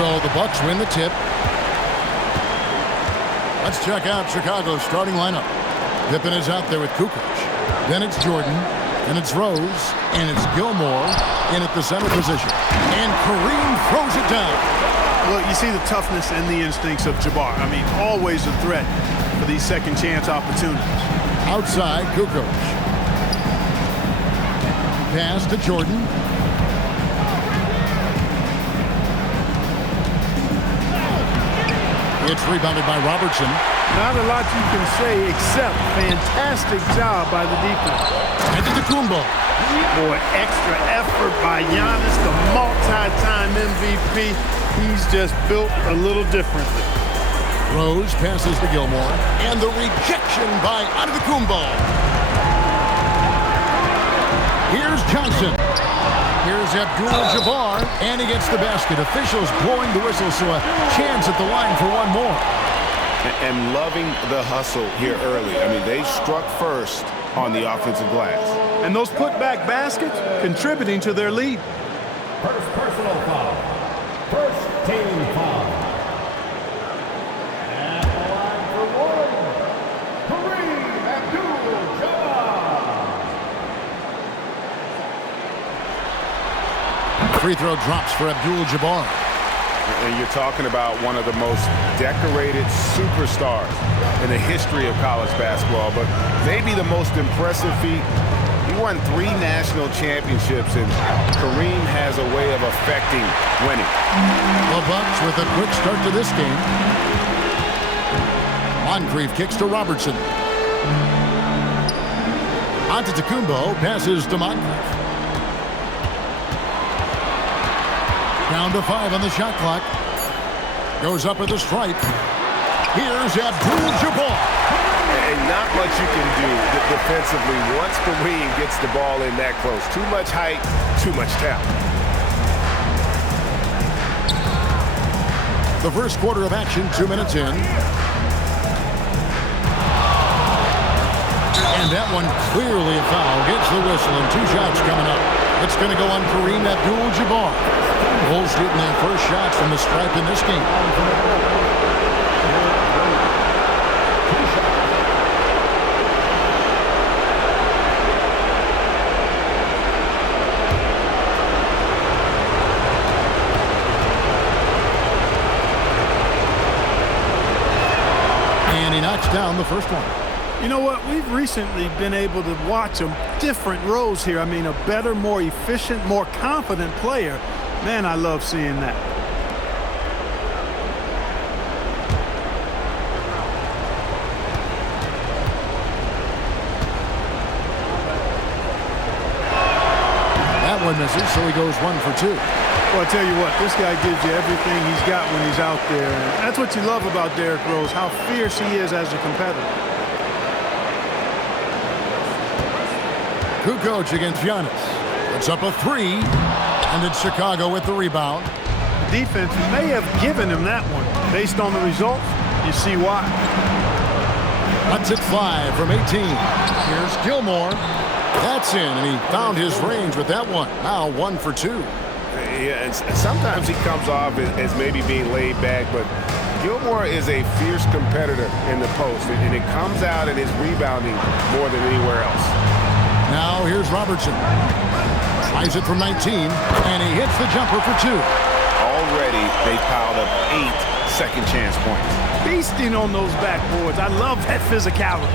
So the Bucks win the tip. Let's check out Chicago's starting lineup. Pippen is out there with Kukoc. Then it's Jordan. And it's Rose. And it's Gilmore in at the center position. And Kareem throws it down. Well, you see the toughness and the instincts of Jabbar. I mean, always a threat for these second chance opportunities. Outside, Kukoc. Pass to Jordan. It's rebounded by Robertson. Not a lot you can say except fantastic job by the defense. Antetokounmpo. Boy, extra effort by Giannis, the multi-time MVP. He's just built a little differently. Rose passes to Gilmore. And the rejection by Antetokounmpo. Here's Johnson. Here's Abdul-Jabbar, and he gets the basket. Officials blowing the whistle, so a chance at the line for one more. And loving the hustle here early. I mean, they struck first on the offensive glass. And those putback baskets contributing to their lead. First personal foul. First team foul. At the line for one, Kareem Abdul-Jabbar. Free throw drops for Abdul-Jabbar. And you're talking about one of the most decorated superstars in the history of college basketball, but maybe the most impressive feat. He won 3 national championships, and Kareem has a way of affecting winning. The Bucks with a quick start to this game. Moncrief kicks to Robertson. Antetokounmpo passes to Moncrief. Down to 5 on the shot clock. Goes up at the stripe. Here's Abdul-Jabbar. And not much you can do defensively once Kareem gets the ball in that close. Too much height, too much talent. The first quarter of action, 2 minutes in. And that one clearly a foul. Gets the whistle and 2 shots coming up. It's going to go on Kareem Abdul-Jabbar. Bulls shooting their first shots from the stripe in this game. And he knocks down the first one. You know what? We've recently been able to watch a different Rose here. I mean, a better, more efficient, more confident player. Man, I love seeing that. That one misses, so he goes 1 for 2. Well, I tell you what, this guy gives you everything he's got when he's out there. And that's what you love about Derrick Rose, how fierce he is as a competitor. Kukoc against Giannis. It's up a 3. And it's Chicago with the rebound. The defense may have given him that one. Based on the results, you see why. Let's it fly from 18. Here's Gilmore. That's in, and he found his range with that one. Now 1 for 2. Yeah, and sometimes he comes off as maybe being laid back, but Gilmore is a fierce competitor in the post, and it comes out in his rebounding more than anywhere else. Now here's Robertson. Tries it from 19, and he hits the jumper for 2. Already, they piled up 8 second chance points. Feasting on those backboards. I love that physicality.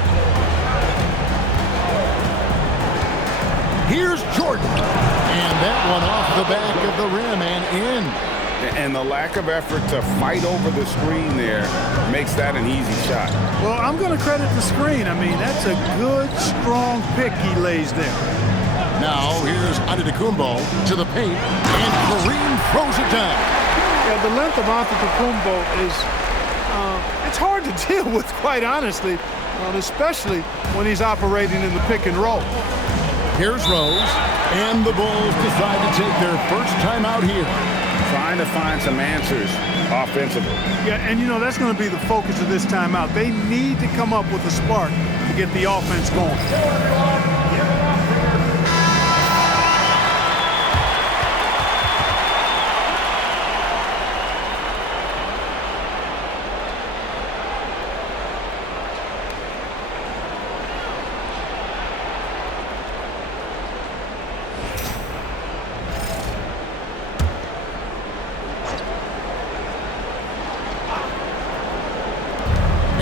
Here's Jordan. And that one off the back of the rim and in. And the lack of effort to fight over the screen there makes that an easy shot. Well, I'm going to credit the screen. I mean, that's a good, strong pick he lays there. Now here's Antetokounmpo to the paint, and Kareem throws it down. Yeah, the length of Antetokounmpo is it's hard to deal with, quite honestly, especially when he's operating in the pick and roll. Here's Rose, and the Bulls decide to take their first time out here. Trying to find some answers offensively. Yeah, and you know, that's going to be the focus of this timeout. They need to come up with a spark to get the offense going.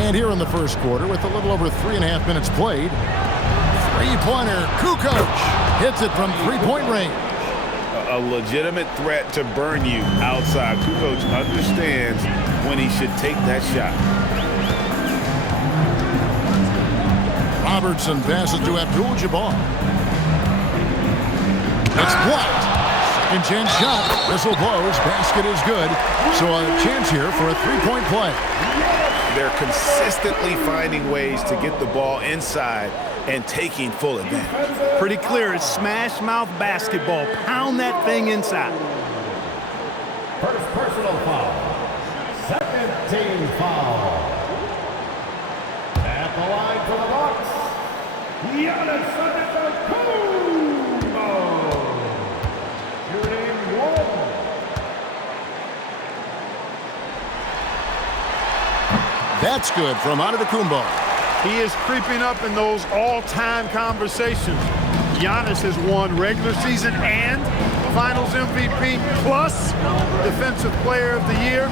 And here in the first quarter, with a little over 3.5 minutes played, three-pointer, Kukoc hits it from three-point range. A legitimate threat to burn you outside. Kukoc understands when he should take that shot. Robertson passes to Abdul-Jabbar. It's blocked. Second chance shot. Whistle blows. Basket is good. So a chance here for a three-point play. They're consistently finding ways to get the ball inside and taking full advantage. Pretty clear. It's smash mouth basketball. Pound that thing inside. First personal foul. Second team foul. At the line for the Bucks, Giannis Antetokounmpo. Shooting one. That's good from Antetokounmpo. He is creeping up in those all-time conversations. Giannis has won regular season and Finals MVP plus Defensive Player of the Year.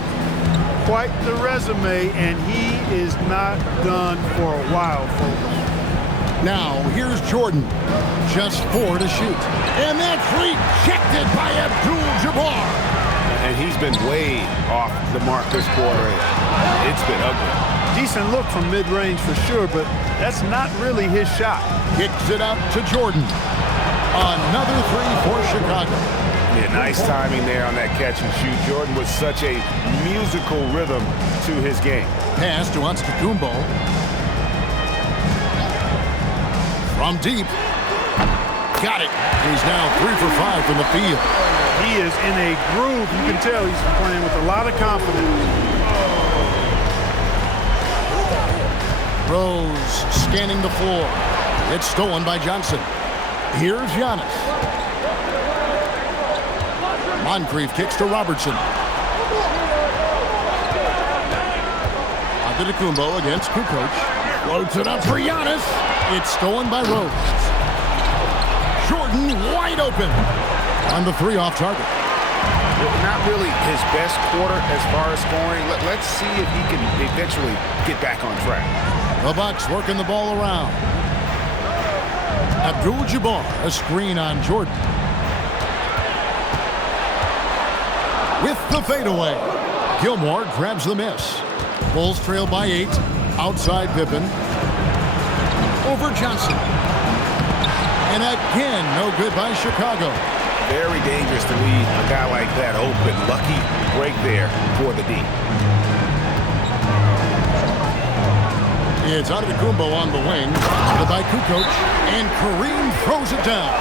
Quite the resume, and he is not done for a while, folks. Now, here's Jordan. Just 4 to shoot. And that's rejected by Abdul-Jabbar. And he's been way off the mark this quarter. It's been ugly. Decent look from mid-range for sure, but that's not really his shot. Kicks it out to Jordan. Another three for Chicago. Yeah, nice timing there on that catch and shoot. Jordan with such a musical rhythm to his game. Pass to Antetokounmpo. From deep. Got it. He's now 3 for 5 from the field. He is in a groove. You can tell he's playing with a lot of confidence. Rose scanning the floor. It's stolen by Johnson. Here's Giannis. Moncrief kicks to Robertson. Antetokounmpo against Kukoc. Floats it up for Giannis. It's stolen by Rose. Jordan wide open. On the three off target. Not really his best quarter as far as scoring. Let's see if he can eventually get back on track. The Bucks working the ball around. Abdul-Jabbar, a screen on Jordan. With the fadeaway. Gilmore grabs the miss. Bulls trail by 8. Outside Pippen. Over Johnson. And again, no good by Chicago. Very dangerous to leave a guy like that open. Lucky break there for the D. It's Antetokounmpo on the wing. By Kukoc. And Kareem throws it down.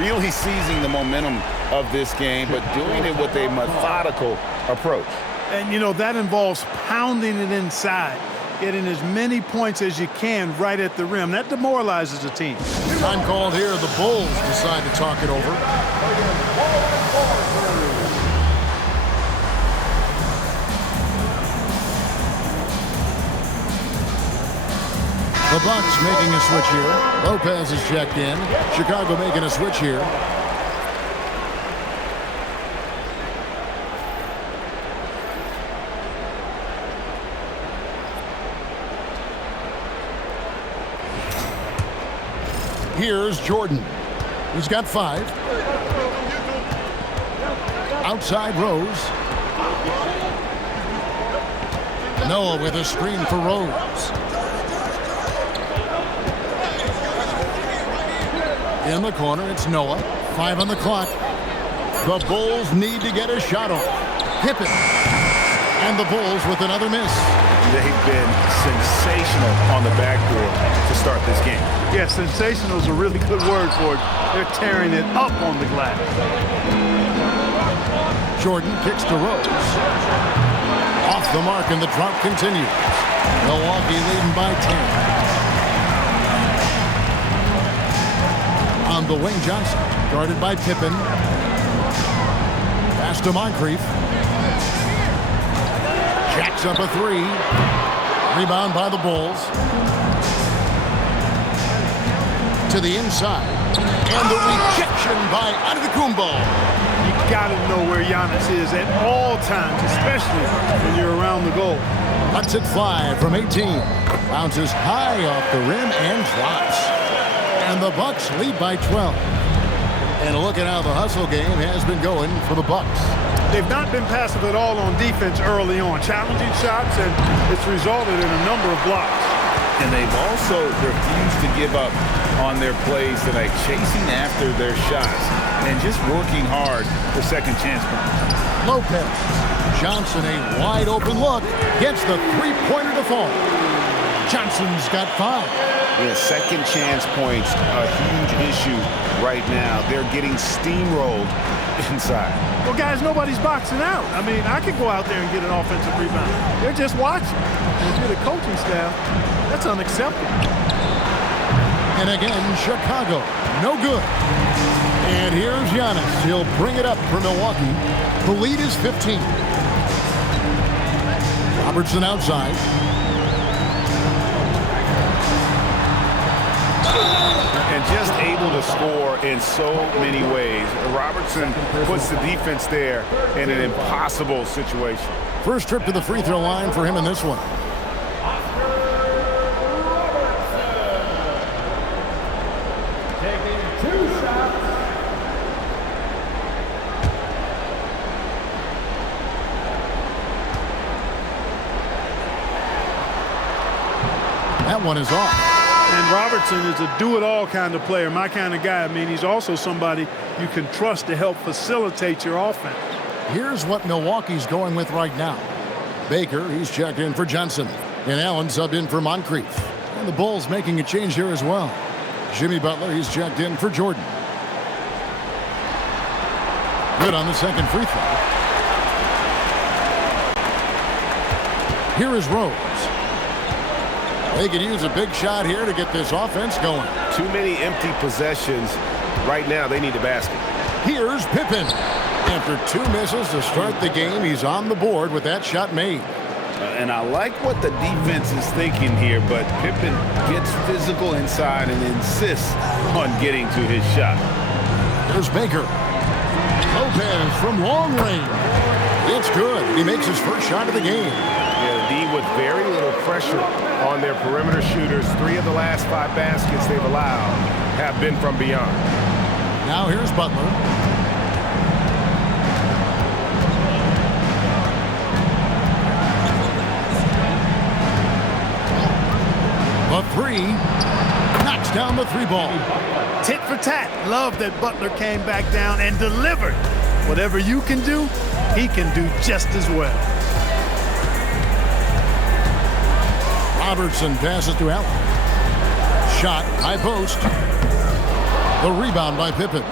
Really seizing the momentum of this game, but doing it with a methodical approach. And, you know, that involves pounding it inside, getting as many points as you can right at the rim. That demoralizes a team. Time called here. The Bulls decide to talk it over. The Bucks making a switch here. Lopez is checked in. Chicago making a switch here. Here's Jordan. He's got 5. Outside Rose. Noah with a screen for Rose. In the corner, it's Noah. 5 on the clock. The Bulls need to get a shot off. Pippen. And the Bulls with another miss. They've been sensational on the backboard to start this game. Yeah, sensational is a really good word for it. They're tearing it up on the glass. Jordan kicks to Rose. Off the mark, and the drop continues. Milwaukee leading by 10. On the wing, Johnson, guarded by Pippen. Pass to Moncrief. Jacks up a 3. Rebound by the Bulls. To the inside. And the rejection by Antetokounmpo. You got to know where Giannis is at all times, especially when you're around the goal. Lets it fly from 18. Bounces high off the rim and drops. And the Bucks lead by 12. And look at how the hustle game has been going for the Bucks. They've not been passive at all on defense early on, challenging shots, and it's resulted in a number of blocks. And they've also refused to give up on their plays tonight, chasing after their shots and just working hard for second chance points. Lopez. Johnson, a wide open look, gets the three-pointer to fall. Johnson's got 5. Yeah, second chance points, a huge issue right now. They're getting steamrolled inside. Well, guys, nobody's boxing out. I mean, I could go out there and get an offensive rebound. They're just watching. And if you're the coaching staff, that's unacceptable. And again, Chicago, no good. And here's Giannis. He'll bring it up for Milwaukee. The lead is 15. Robertson outside. And just able to score in so many ways. Robertson puts the defense there in an impossible situation. First trip to the free throw line for him in this one. Taking 2 shots. That one is off. And Robertson is a do-it-all kind of player, my kind of guy. I mean, he's also somebody you can trust to help facilitate your offense. Here's what Milwaukee's going with right now. Baker, he's checked in for Johnson. And Allen subbed in for Moncrief. And the Bulls making a change here as well. Jimmy Butler, he's checked in for Jordan. Good on the second free throw. Here is Rose. They could use a big shot here to get this offense going. Too many empty possessions. Right now, they need a basket. Here's Pippen. After 2 misses to start the game, he's on the board with that shot made. And I like what the defense is thinking here, but Pippen gets physical inside and insists on getting to his shot. There's Baker. Lopez from long range. It's good. He makes his first shot of the game. Yeah, the D with very little pressure on their perimeter shooters. 3 of the last 5 baskets they've allowed have been from beyond. Now here's Butler. A 3. Knocks down the 3 ball. Tit for tat. Love that Butler came back down and delivered. Whatever you can do, he can do just as well. Robertson passes to Allen. Shot, high post. The rebound by Pippen.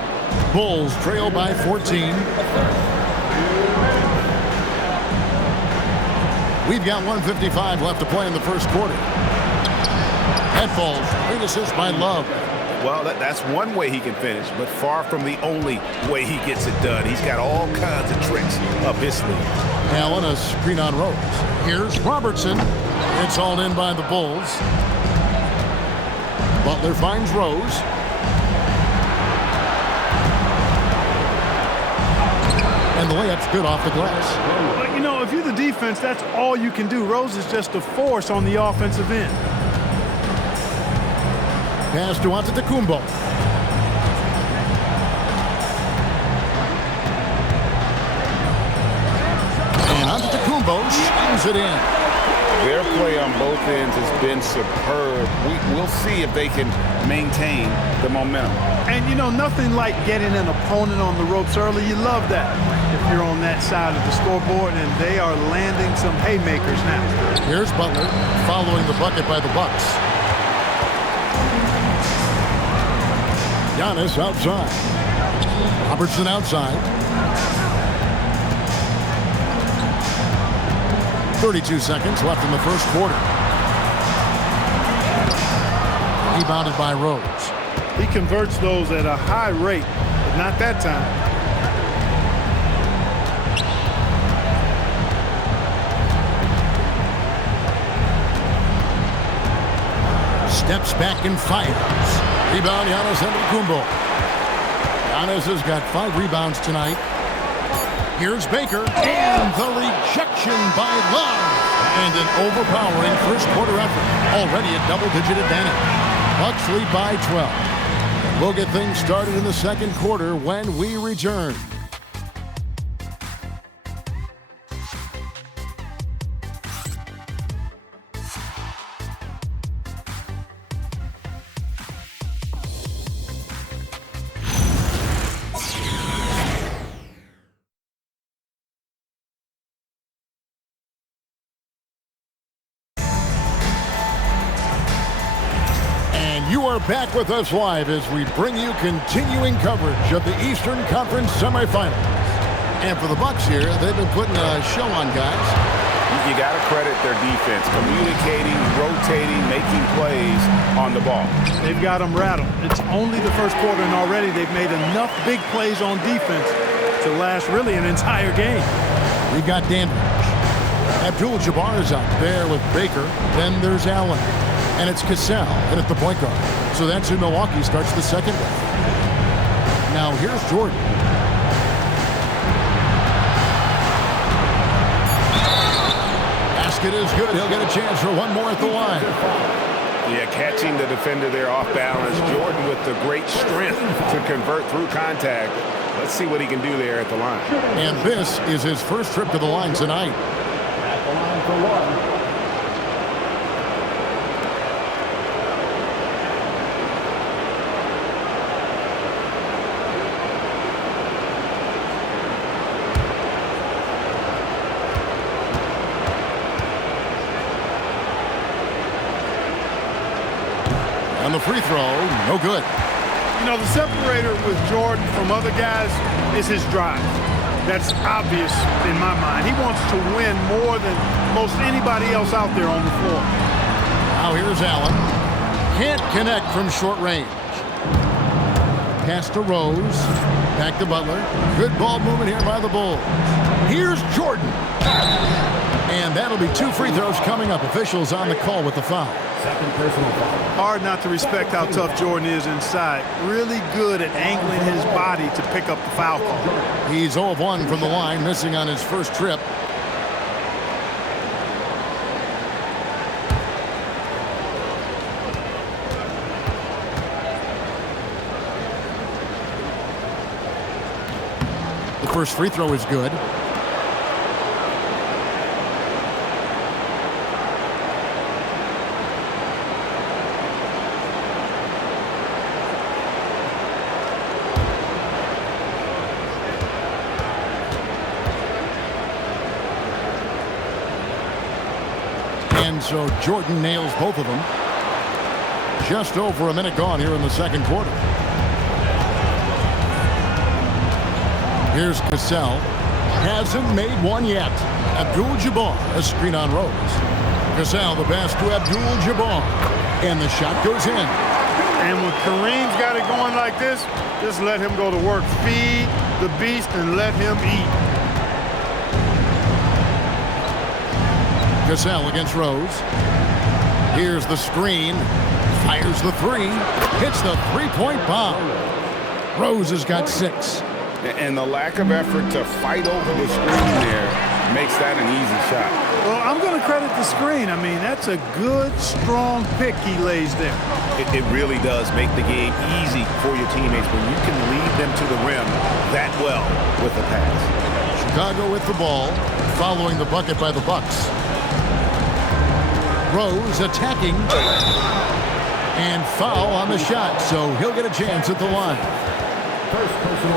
Bulls trail by 14. We've got 1:55 left to play in the first quarter. Head falls. Great assist by Love. Well, that's one way he can finish, but far from the only way he gets it done. He's got all kinds of tricks up his sleeve. Allen, a screen on Rose. Here's Robertson. It's hauled in by the Bulls. Butler finds Rose. And the layup's good off the glass. But, you know, if you're the defense, that's all you can do. Rose is just a force on the offensive end. Pass to Antetokounmpo. And Antetokounmpo slams it in. Their play on both ends has been superb. We'll see if they can maintain the momentum. And, you know, nothing like getting an opponent on the ropes early. You love that if you're on that side of the scoreboard, and they are landing some haymakers now. Here's Butler following the bucket by the Bucks. Giannis outside. Robertson outside. 32 seconds left in the first quarter. Rebounded by Rose. He converts those at a high rate, but not that time. Steps back and fires. Rebound, Giannis Antetokounmpo. Giannis has got 5 rebounds tonight. Here's Baker, and the rejection by Love. And an overpowering first quarter effort. Already a double-digit advantage. Bucks lead by 12. We'll get things started in the second quarter when we return. You are back with us live as we bring you continuing coverage of the Eastern Conference semifinals. And for the Bucks here, they've been putting a show on, guys. You got to credit their defense, communicating, rotating, making plays on the ball. They've got them rattled. It's only the first quarter, and already they've made enough big plays on defense to last really an entire game. We've got Danbridge. Abdul-Jabbar is out there with Baker. Then there's Allen. And it's Cassell in at the point guard. So that's who Milwaukee starts the second with. Now here's Jordan. Basket is good. He'll get a chance for one more at the line. Yeah, catching the defender there off balance. Jordan with the great strength to convert through contact. Let's see what he can do there at the line. And this is his first trip to the line tonight. At the line for one. And the free throw, no good. You know, the separator with Jordan from other guys is his drive. That's obvious in my mind. He wants to win more than most anybody else out there on the floor. Now here's Allen. Can't connect from short range. Pass to Rose. Back to Butler. Good ball movement here by the Bulls. Here's Jordan. And that'll be two free throws coming up. Officials on the call with the foul. Second personal foul. Hard not to respect how tough Jordan is inside. Really good at angling his body to pick up the foul call. He's 0 of 1 from the line, missing on his first trip. The first free throw is good. And so Jordan nails both of them. Just over a minute gone here in the second quarter. Here's Cassell. Hasn't made one yet. Abdul-Jabbar, a screen on Rose. Cassell, the pass to Abdul-Jabbar. And the shot goes in. And when Kareem's got it going like this, just let him go to work. Feed the beast and let him eat. Cassell against Rose. Here's the screen. Fires the three. Hits the three-point bomb. Rose has got 6. And the lack of effort to fight over the screen there makes that an easy shot. Well, I'm going to credit the screen. I mean, that's a good, strong pick he lays there. It really does make the game easy for your teammates when you can lead them to the rim that well with the pass. Chicago with the ball, following the bucket by the Bucks. Rose attacking. And foul on the shot, so he'll get a chance at the line.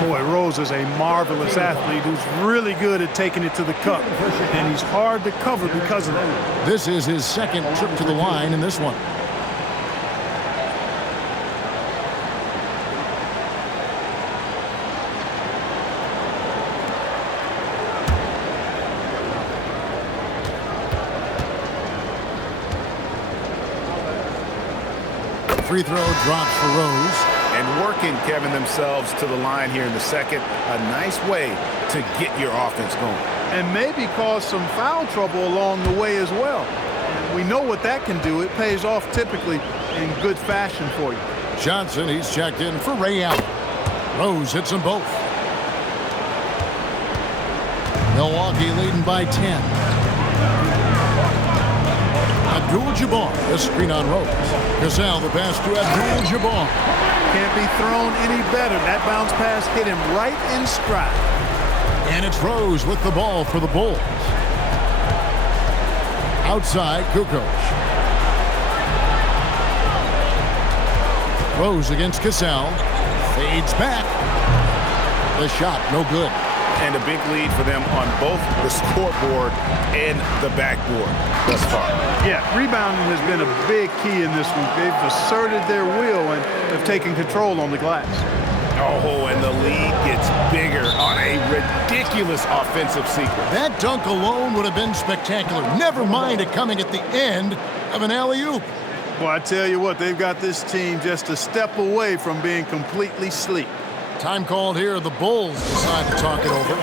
Boy, Rose is a marvelous athlete who's really good at taking it to the cup, and he's hard to cover because of that. This is his second trip to the line in this one. Free throw drops for Rose. And working, Kevin, themselves to the line here in the second. A nice way to get your offense going. And maybe cause some foul trouble along the way as well. We know what that can do. It pays off typically in good fashion for you. Johnson, he's checked in for Ray Allen. Rose hits them both. Milwaukee leading by 10. Abdul-Jabbar, the screen on Rose. Cassell, the pass to Abdul-Jabbar. Can't be thrown any better. That bounce pass hit him right in stride. And it's Rose with the ball for the Bulls. Outside, Kukoc. Rose against Cassell. Fades back. The shot, no good. And a big lead for them on both the scoreboard and the backboard thus far. Yeah, rebounding has been a big key in this one. They've asserted their will and have taken control on the glass. Oh, and the lead gets bigger on a ridiculous offensive sequence. That dunk alone would have been spectacular. Never mind it coming at the end of an alley-oop. Well, I tell you what, they've got this team just a step away from being completely sleep. Time called here. The Bulls decide to talk it over.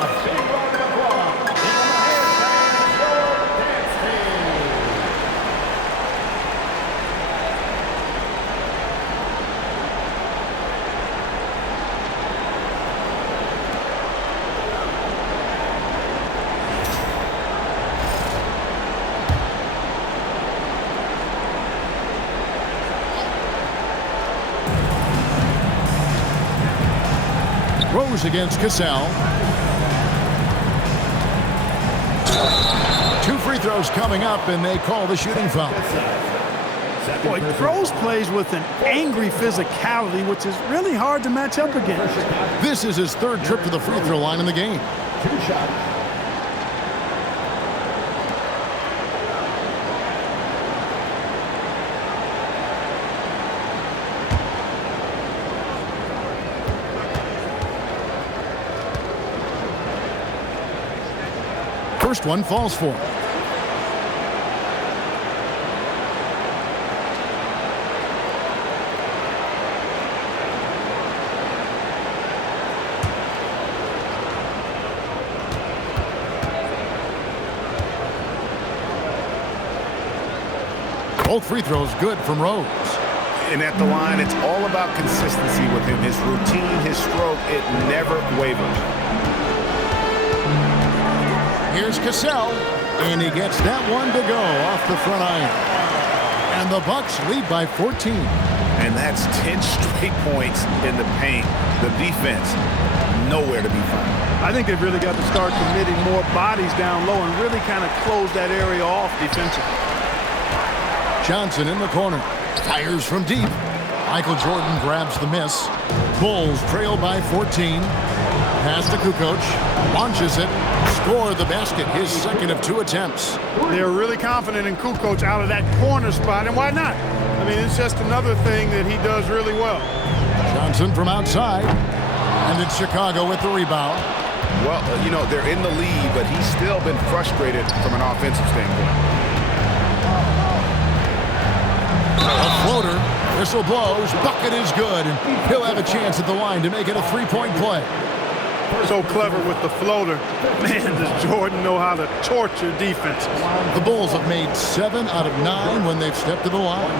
Rose against Cassell. 2 free throws coming up, and they call the shooting foul. Boy, Rose plays with an angry physicality, which is really hard to match up against. This is his 3rd trip to the free throw line in the game. 2 shots. First one falls for him. Both free throws good from Rose. And at the line, it's all about consistency with him. His routine, his stroke, it never wavers. Here's Cassell, and he gets that one to go off the front iron. And the Bucks lead by 14. And that's 10 straight points in the paint. The defense, nowhere to be found. I think they've really got to start committing more bodies down low and really kind of close that area off defensively. Johnson in the corner. Fires from deep. Michael Jordan grabs the miss. Bulls trail by 14. Pass to Kukoc. Launches it. Score the basket. His 2nd of 2 attempts. They're really confident in Kukoc out of that corner spot, and why not? I mean, it's just another thing that he does really well. Johnson from outside. And it's Chicago with the rebound. Well, you know, they're in the lead, but he's still been frustrated from an offensive standpoint. A floater. Whistle blows. Bucket is good. And he'll have a chance at the line to make it a 3-point play. So clever with the floater. Man, does Jordan know how to torture defense. The Bulls have made 7 out of 9 when they've stepped to the line.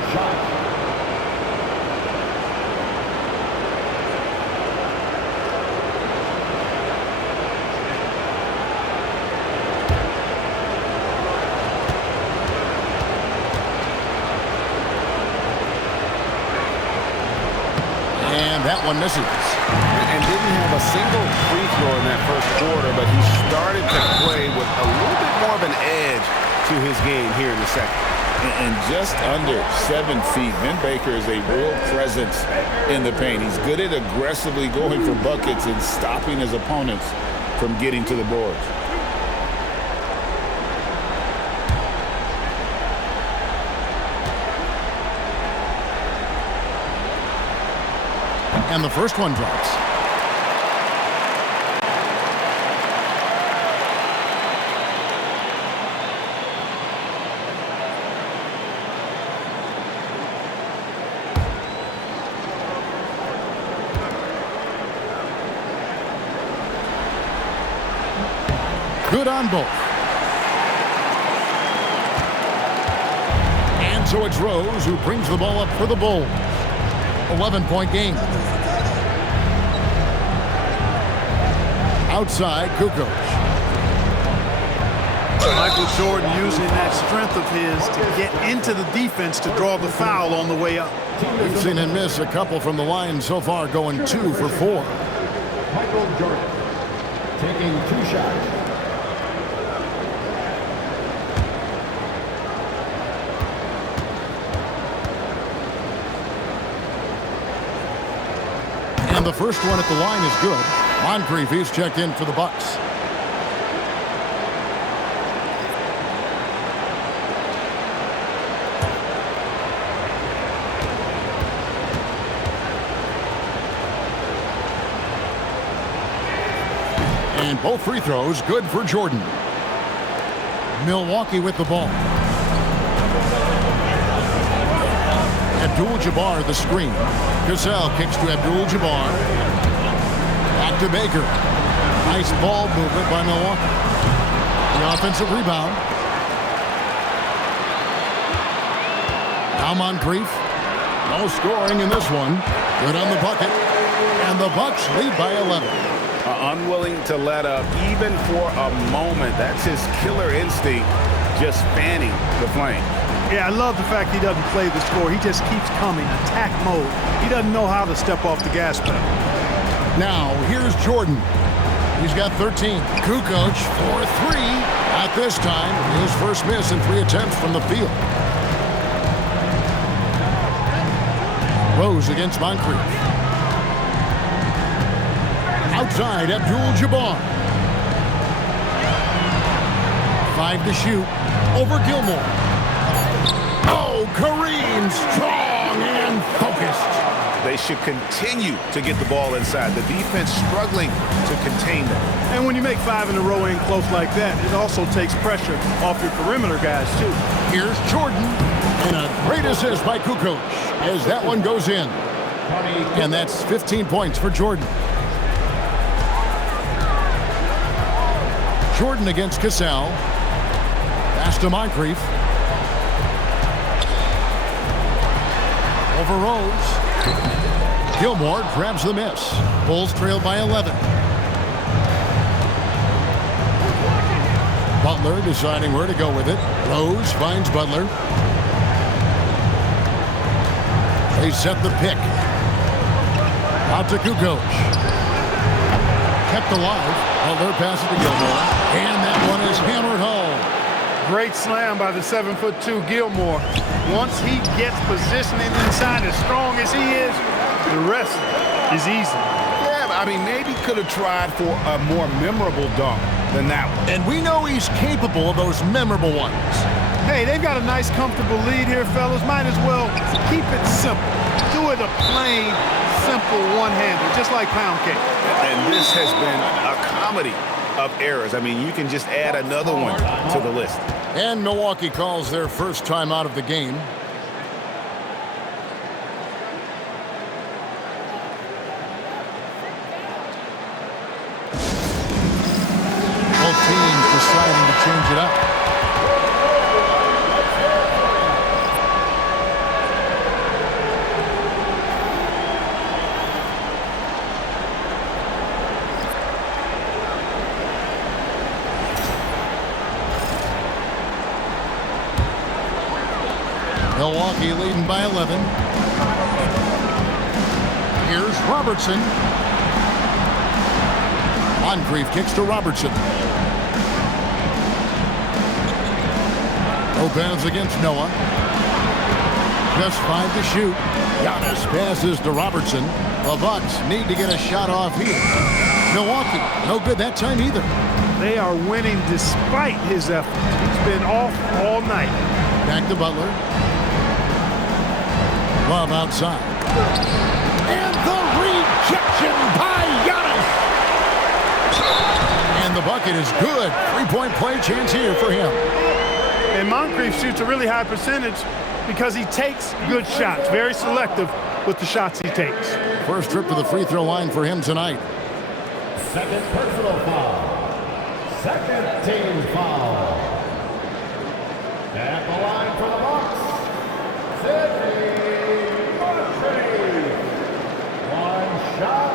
And that one misses. And didn't have a single free throw in that first quarter, but he started to play with a little bit more of an edge to his game here in the second. And just under 7 feet, Vin Baker is a real presence in the paint. He's good at aggressively going for buckets and stopping his opponents from getting to the boards. And the first one drops. Good on both. And so it's Rose who brings the ball up for the Bulls. 11-point game. Outside, Kukoc. Michael Jordan using that strength of his to get into the defense to draw the foul on the way up. We've seen him miss a couple from the line so far, going 2 for 4. Michael Jordan taking 2 shots. And the first one at the line is good. Moncrief, he's checked in for the Bucks. And both free throws good for Jordan. Milwaukee with the ball. Abdul-Jabbar the screen. Cassell kicks to Abdul-Jabbar. Back to Baker. Nice ball movement by Milwaukee. The offensive rebound. Now Moncrief. No scoring in this one. Good on the bucket. And the Bucks lead by 11. Unwilling to let up even for a moment. That's his killer instinct, just fanning the flame. Yeah, I love the fact he doesn't play the score. He just keeps coming, attack mode. He doesn't know how to step off the gas pedal. Now, here's Jordan. He's got 13. Kukoc for 3. At this time, his first miss in 3 attempts from the field. Rose against Moncrief. Outside, Abdul-Jabbar. 5 to shoot. Over Gilmore. Oh, Kareem, strong and focused. They should continue to get the ball inside. The defense struggling to contain them. And when you make 5 in a row in close like that, it also takes pressure off your perimeter guys, too. Here's Jordan. And a great assist by Kukoc as that one goes in. And that's 15 points for Jordan. Jordan against Cassell. Pass to Moncrief. Over Rose. Gilmore grabs the miss. Bulls trail by 11. Butler deciding where to go with it. Rose finds Butler. They set the pick. Out to Kukoc. Kept alive. Butler passes to Gilmore. And that one is hammered home. Great slam by the 7'2" Gilmore. Once he gets positioning inside as strong as he is, the rest is easy. Yeah, I mean, maybe could have tried for a more memorable dunk than that one. And we know he's capable of those memorable ones. Hey, they've got a nice, comfortable lead here, fellas. Might as well keep it simple. Do it a plain, simple one-hander, just like pound cake. And this has been a comedy of errors. I mean, you can just add another one to the list. And Milwaukee calls their first time out of the game. Both teams deciding to change it up. Milwaukee leading by 11. Here's Robertson. Moncrief kicks to Robertson. Lopez against Noah. Just 5 to shoot. Giannis passes to Robertson. The Bucks need to get a shot off here. Milwaukee, no good that time either. They are winning despite his effort. He's been off all night. Back to Butler. Love outside. And the rejection by Giannis. And the bucket is good. 3-point play chance here for him. And Moncrief shoots a really high percentage because he takes good shots. Very selective with the shots he takes. First trip to the free throw line for him tonight. Second personal foul. Second team foul. At the line for the Bucks, Sidney Moncrief. One shot.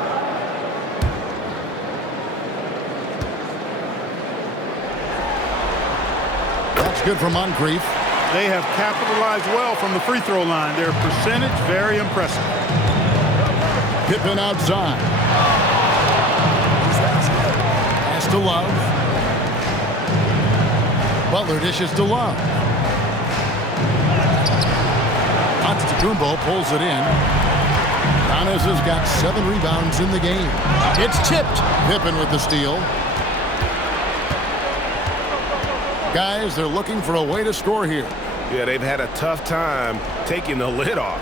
good for Moncrief. They have capitalized well from the free throw line. Their percentage, very impressive. Pippen outside. Pass to Love. Butler dishes to Love. Antetokounmpo pulls it in. Giannis has got 7 rebounds in the game. It's tipped. Pippen with the steal. Guys, they're looking for a way to score here. Yeah, they've had a tough time taking the lid off.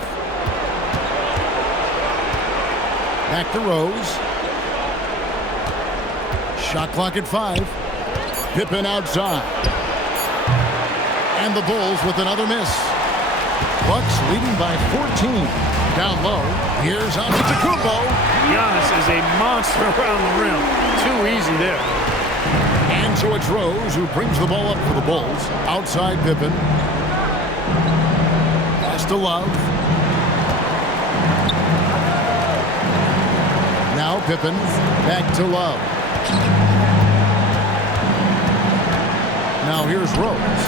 Back to Rose. Shot clock at 5. Pippen outside. And the Bulls with another miss. Bucks leading by 14. Down low. Here's Antetokounmpo. Giannis is a monster around the rim. Too easy there. And so it's Rose who brings the ball up for the Bulls. Outside Pippen. Pass to Love. Now Pippen. Back to Love. Now here's Rose.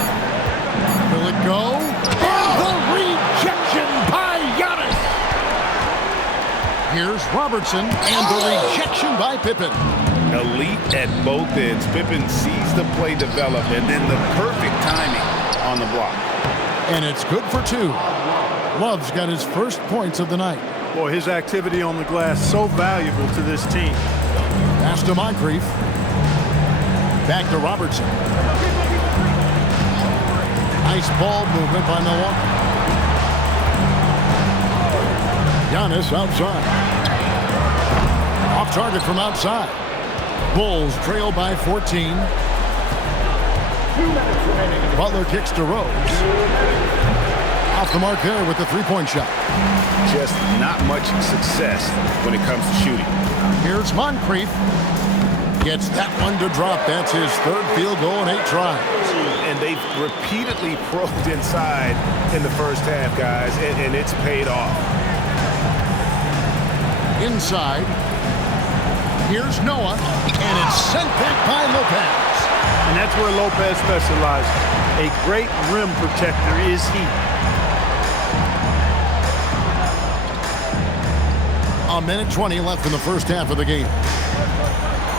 Will it go? And the rejection by Giannis. Here's Robertson and the rejection by Pippen. Elite at both ends. Pippen sees the play develop and then the perfect timing on the block. And it's good for 2. Love's got his first points of the night. Boy, his activity on the glass so valuable to this team. Pass to Moncrief. Back to Robertson. Nice ball movement by Milwaukee. Giannis outside. Off target from outside. Bulls trail by 14. Butler kicks to Rose. Off the mark there with the three-point shot. Just not much success when it comes to shooting. Here's Moncrief. Gets that one to drop. That's his 3rd field goal in 8 tries. And they've repeatedly probed inside in the first half, guys, and it's paid off. Inside. Here's Noah, and it's sent back by Lopez. And that's where Lopez specializes. A great rim protector is he. A minute 20 left in the first half of the game.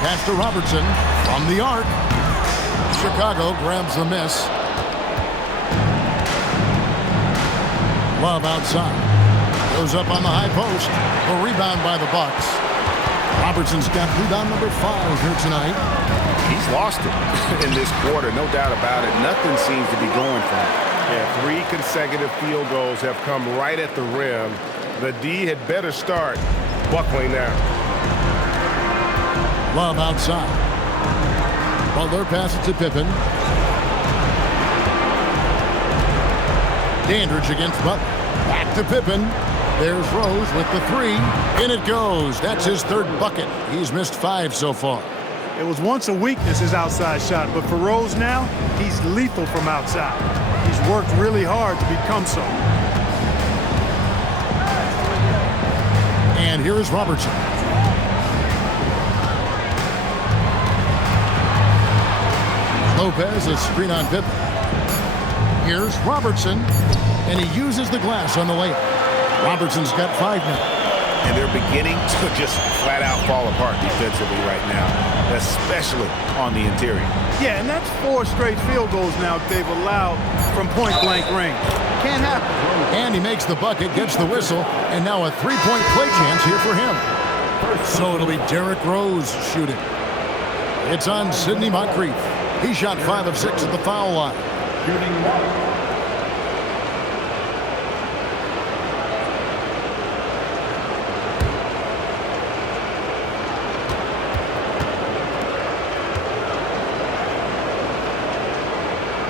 Pass to Robertson from the arc. Chicago grabs the miss. Love outside. Goes up on the high post. A rebound by the Bucks. Robertson's got rebound number 5 here tonight. He's lost it in this quarter, no doubt about it. Nothing seems to be going for him. Yeah, 3 consecutive field goals have come right at the rim. The D had better start buckling down. Love outside. Butler passes to Pippen. Dandridge against Butler. Back to Pippen. There's Rose with the 3. In it goes. That's his 3rd bucket. He's missed 5 so far. It was once a weakness, his outside shot, but for Rose now, he's lethal from outside. He's worked really hard to become so. And here is Robertson. Lopez is screen on Pippen. Here's Robertson, and he uses the glass on the layup. Robertson's got 5 now. And they're beginning to just flat out fall apart defensively right now, especially on the interior. Yeah, and that's 4 straight field goals now they've allowed from point-blank range. Can't happen. And he makes the bucket, gets the whistle, and now a 3-point play chance here for him. So it'll be Derrick Rose shooting. It's on Sidney Moncrief. He shot 5 of 6 at the foul line.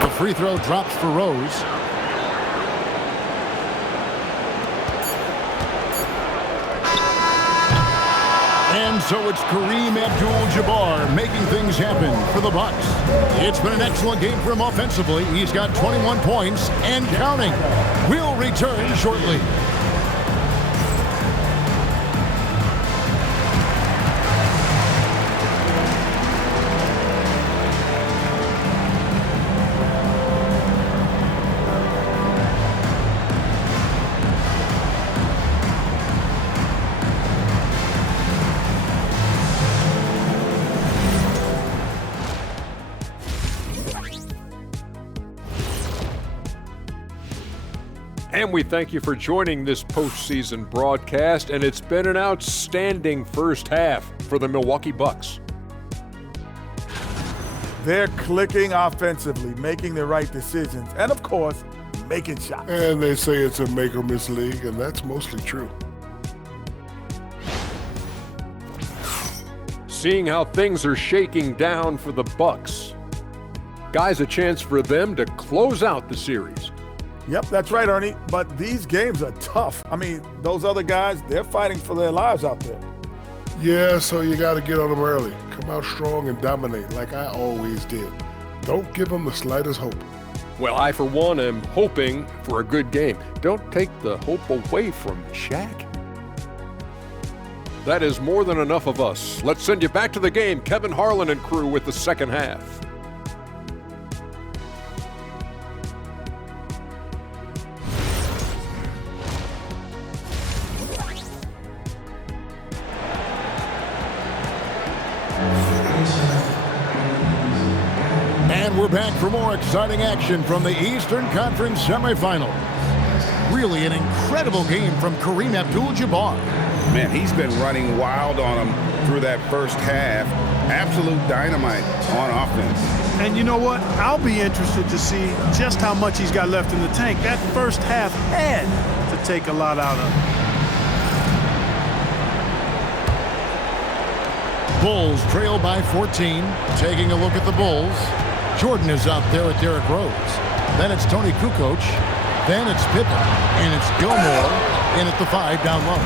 The free throw drops for Rose. And so it's Kareem Abdul-Jabbar making things happen for the Bucks. It's been an excellent game for him offensively. He's got 21 points and counting. We'll return shortly. And we thank you for joining this postseason broadcast, and it's been an outstanding first half for the Milwaukee Bucks. They're clicking offensively, making the right decisions, and of course, making shots. And they say it's a make-or-miss league, and that's mostly true. Seeing how things are shaking down for the Bucks. Guys, a chance for them to close out the series. Yep, that's right, Ernie. But these games are tough. I mean, those other guys, they're fighting for their lives out there. Yeah, so you got to get on them early. Come out strong and dominate like I always did. Don't give them the slightest hope. Well, I, for one, am hoping for a good game. Don't take the hope away from Shaq. That is more than enough of us. Let's send you back to the game. Kevin Harlan and crew with the second half. And we're back for more exciting action from the Eastern Conference semifinals. Really an incredible game from Kareem Abdul-Jabbar. Man, he's been running wild on him through that first half. Absolute dynamite on offense. And you know what? I'll be interested to see just how much he's got left in the tank. That first half had to take a lot out of him. Bulls trail by 14. Taking a look at the Bulls. Jordan is out there with Derrick Rose. Then it's Tony Kukoc. Then it's Pippen. And it's Gilmore in at the 5 down low.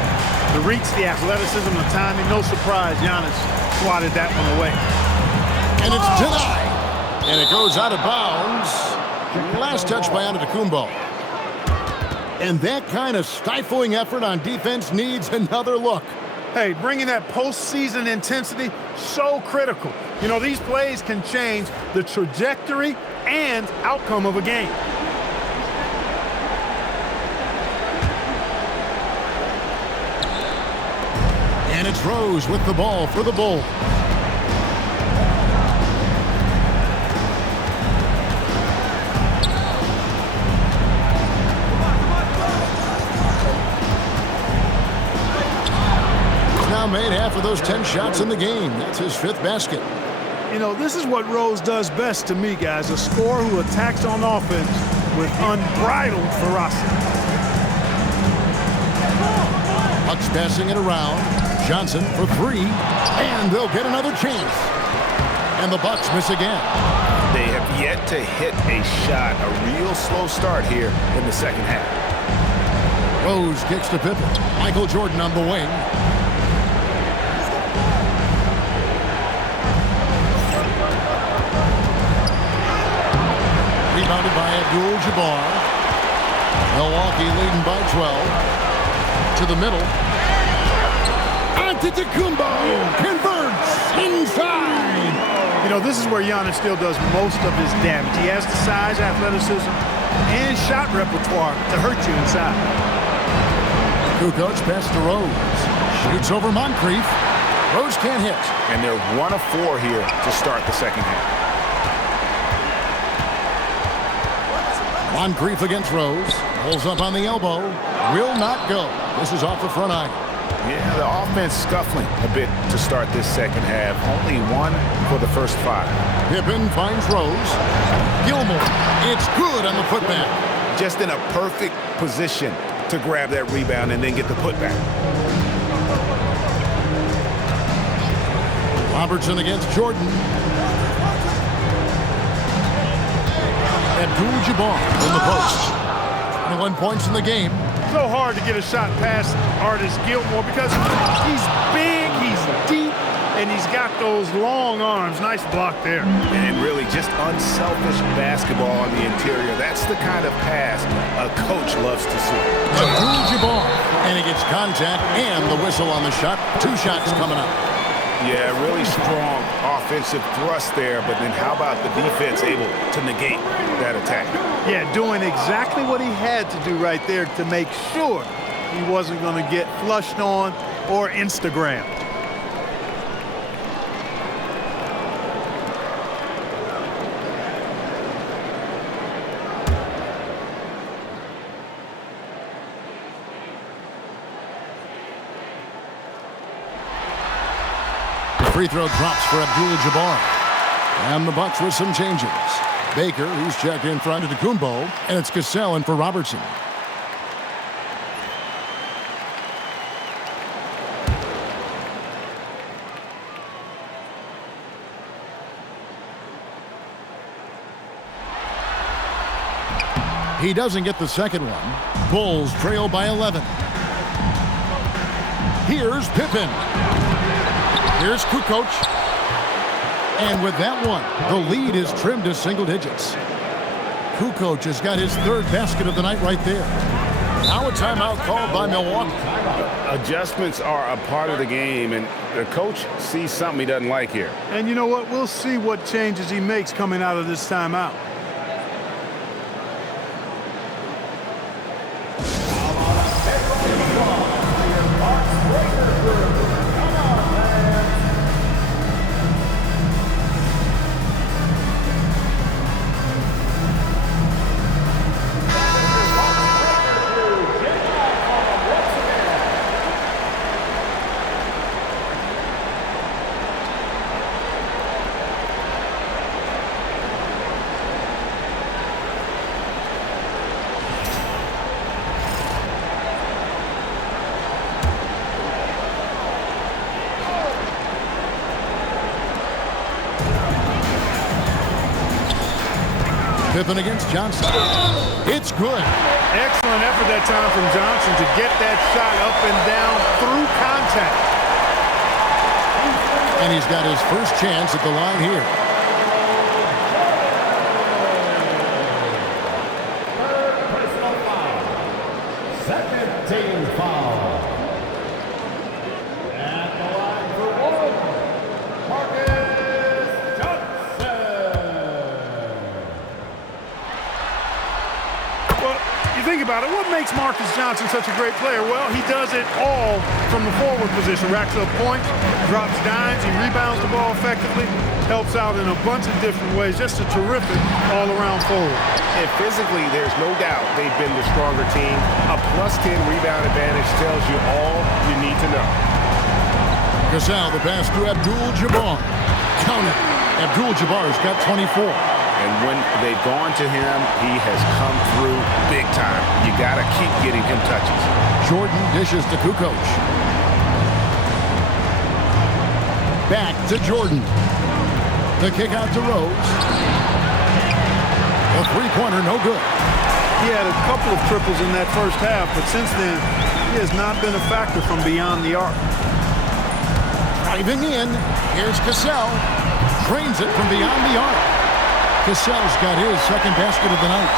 The reach, the athleticism, the timing, no surprise, Giannis swatted that one away. And it's denied. And it goes out of bounds. Last touch by Antetokounmpo. And that kind of stifling effort on defense needs another look. Hey, bringing that postseason intensity, so critical. You know, these plays can change the trajectory and outcome of a game. And it's Rose with the ball for the Bulls. Now made half of those 10 shots in the game. That's his 5th basket. You know, this is what Rose does best to me, guys. A scorer who attacks on offense with unbridled ferocity. Bucks passing it around. Johnson for 3. And they'll get another chance. And the Bucks miss again. They have yet to hit a shot. A real slow start here in the second half. Rose kicks to Pippen. Michael Jordan on the wing. Rebounded by Abdul-Jabbar. Milwaukee leading by 12. To the middle. Antetokounmpo converts inside. You know, this is where Giannis still does most of his damage. He has the size, athleticism, and shot repertoire to hurt you inside. Kukoc pass to Rose. Shoots over Moncrief. Rose can't hit. And they're 1 of 4 here to start the second half. Moncrief against Rose. Pulls up on the elbow. Will not go. This is off the front iron. Yeah, the offense scuffling a bit to start this second half. Only 1 for the first 5. Pippen finds Rose. Gilmore. It's good on the putback. Just in a perfect position to grab that rebound and then get the putback. Robertson against Jordan. Abdul-Jabbar in the post. 21 points in the game. So hard to get a shot past Artis Gilmore because he's big, he's deep, and he's got those long arms. Nice block there. And really just unselfish basketball on the interior. That's the kind of pass a coach loves to see. Abdul-Jabbar. And he gets contact and the whistle on the shot. 2 shots coming up. Yeah, really strong offensive thrust there, but then how about the defense able to negate that attack? Yeah, doing exactly what he had to do right there to make sure he wasn't going to get flushed on or Instagrammed. Free throw drops for Abdul-Jabbar. And the Bucks with some changes. Baker, who's checked in front of Kumbo, and it's Cassell in for Robertson. He doesn't get the second one. Bulls trail by 11. Here's Pippen. Here's Kukoc. And with that one, the lead is trimmed to single digits. Kukoc has got his third basket of the night right there. Now a timeout called by Milwaukee. Adjustments are a part of the game, and the coach sees something he doesn't like here. And you know what? We'll see what changes he makes coming out of this timeout. Pippen against Johnson. It's good. Excellent effort that time from Johnson to get that shot up and down through contact. And he's got his first chance at the line here. Personal foul. Second team foul. At the line for one, Marcus Johnson. Well, you think about it, what makes Marcus Johnson such a great player? Well, he does it all from the forward position. Racks up points, drops dimes, he rebounds the ball effectively, helps out in a bunch of different ways. Just a terrific all-around forward. And physically, there's no doubt they've been the stronger team. A +10 rebound advantage tells you all you need to know. Cassell, the pass to Abdul-Jabbar. Count it. Abdul-Jabbar's got 24. And when they've gone to him, he has come through big time. You got to keep getting him touches. Jordan dishes to Kukoc. Back to Jordan. The kick out to Rose. A three-pointer, no good. He had a couple of triples in that first half, but since then, he has not been a factor from beyond the arc. Driving in, here's Cassell. Drains it from beyond the arc. Cassell's got his second basket of the night.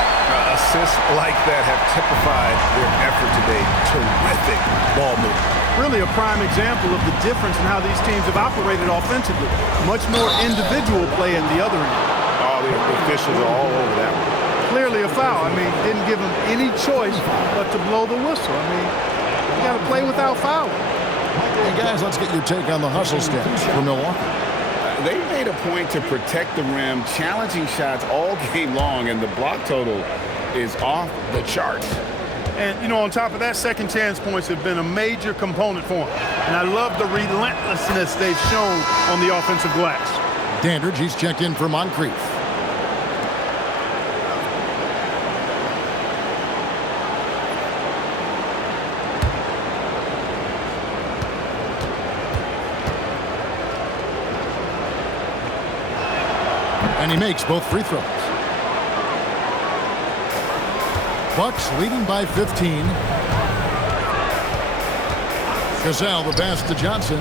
Assists like that have typified their effort today. Terrific ball movement. Really a prime example of the difference in how these teams have operated offensively. Much more individual play in the other end. All the officials are all over that one. Clearly a foul. I mean, didn't give him any choice but to blow the whistle. I mean, you got to play without fouling. Hey, guys, let's get your take on the hustle stats for Milwaukee. They made a point to protect the rim, challenging shots all game long, and the block total is off the charts. And, you know, on top of that, second chance points have been a major component for him. And I love the relentlessness they've shown on the offensive glass. Dandridge, he's checked in for Moncrief. And he makes both free throws. Bucks leading by 15. Cassell, the pass to Johnson.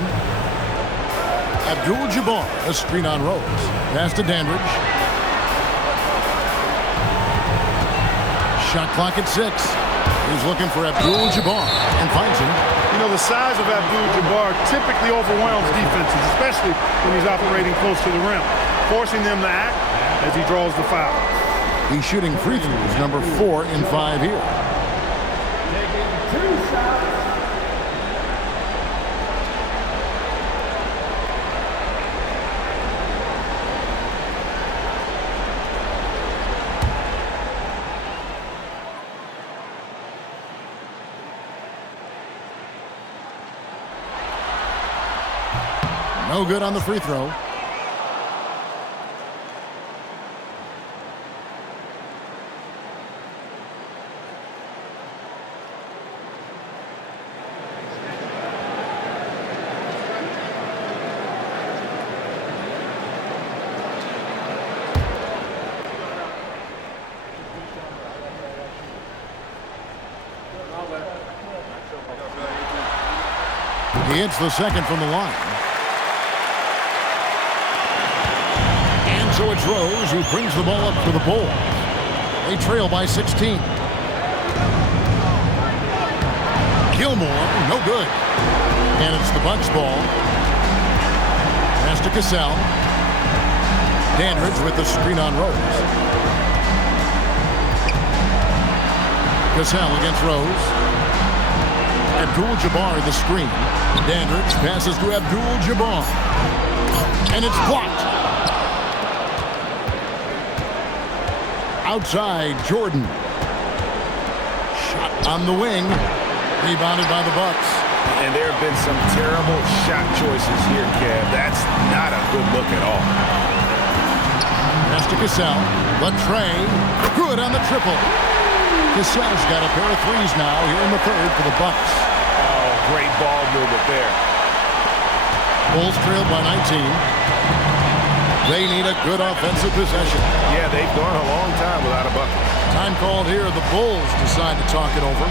Abdul-Jabbar, a screen on Rose. Pass to Dandridge. Shot clock at 6. He's looking for Abdul-Jabbar and finds him. You know, the size of Abdul-Jabbar typically overwhelms defenses, especially when he's operating close to the rim, forcing them to act as he draws the foul. He's shooting free throws, number 4 in 5 here. Taking 2 shots. No good on the free throw. He hits the second from the line. And so it's Rose who brings the ball up for the Bulls. They trail by 16. Gilmore, no good. And it's the Bucks ball. Pass to Cassell. Dandridge with the screen on Rose. Cassell against Rose. Abdul-Jabbar the screen. Dandridge passes to Abdul-Jabbar. And it's blocked. Outside, Jordan. Shot on the wing. Rebounded by the Bucks. And there have been some terrible shot choices here, Kev. That's not a good look at all. Pass to Cassell. Latrey. Good on the triple. Cassell's got a pair of threes now here in the third for the Bucks. Oh, great ball movement there. Bulls trailed by 19. They need a good offensive possession. Yeah, they've gone a long time without a bucket. Time called here. The Bulls decide to talk it over.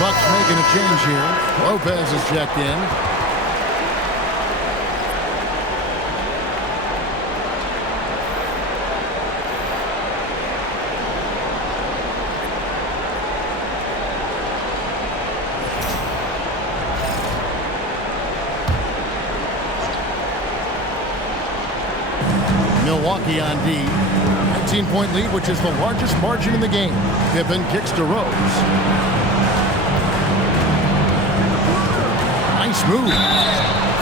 Bucks making a change here. Lopez is checked in. Milwaukee on D. 19-point lead, which is the largest margin in the game. Pippen kicks to Rose. Nice move.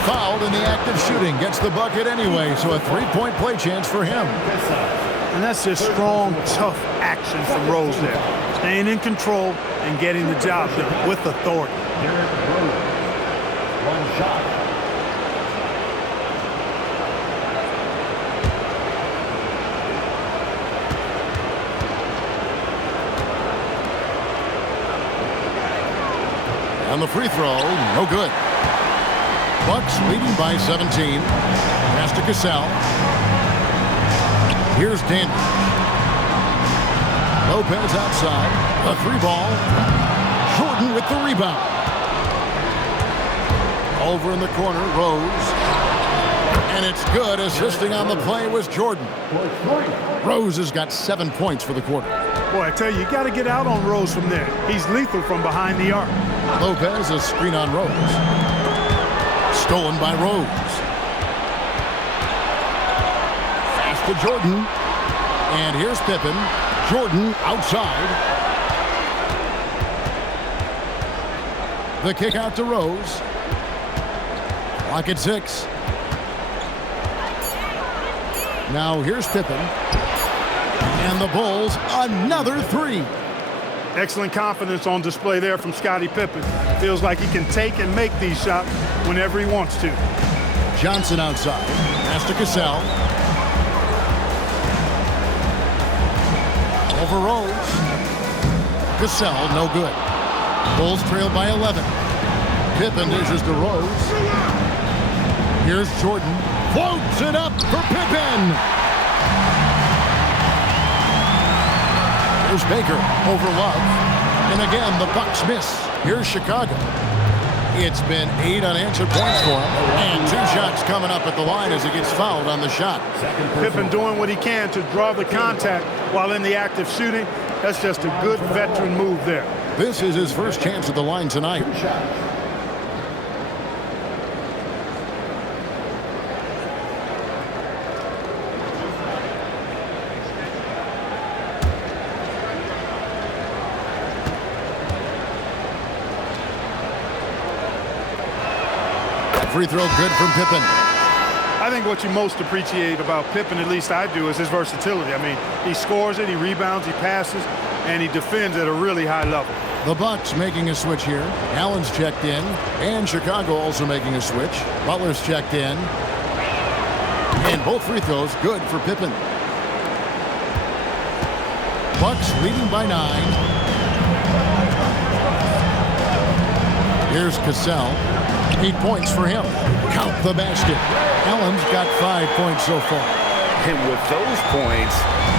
Fouled in the act of shooting. Gets the bucket anyway, so a three-point play chance for him. And that's just strong, tough action from Rose there. Staying in control and getting the job done with authority. One shot. On the free throw, no good. Bucks leading by 17. Pass to Cassell. Here's Dandridge. Lopez outside. A three ball. Jordan with the rebound. Over in the corner, Rose. And it's good. Assisting on the play was Jordan. Rose has got 7 points for the quarter. Boy, I tell you, you got to get out on Rose from there. He's lethal from behind the arc. Lopez, a screen on Rose. Stolen by Rose. Pass to Jordan. And here's Pippen. Jordan outside. The kick out to Rose. Clock at 6. Now here's Pippen. And the Bulls, another three. Excellent confidence on display there from Scottie Pippen. Feels like he can take and make these shots whenever he wants to. Johnson outside. Pass to Cassell. Over Rose. Cassell, no good. Bulls trail by 11. Pippen dishes to Rose. Here's Jordan. Floats it up for Pippen. Here's Baker over Love. And again, the Bucks miss. Here's Chicago. It's been 8 unanswered points for him. And 2 shots coming up at the line as he gets fouled on the shot. Pippen doing what he can to draw the contact while in the act of shooting. That's just a good veteran move there. This is his first chance at the line tonight. Free throw good from Pippen. I think what you most appreciate about Pippen, at least I do, is his versatility. I mean, he scores it, he rebounds, he passes, and he defends at a really high level. The Bucks making a switch here. Allen's checked in, and Chicago also making a switch. Butler's checked in. And both free throws good for Pippen. Bucks leading by 9. Here's Cassell. 8 points for him. Count the basket. Allen's got 5 points so far. And with those points,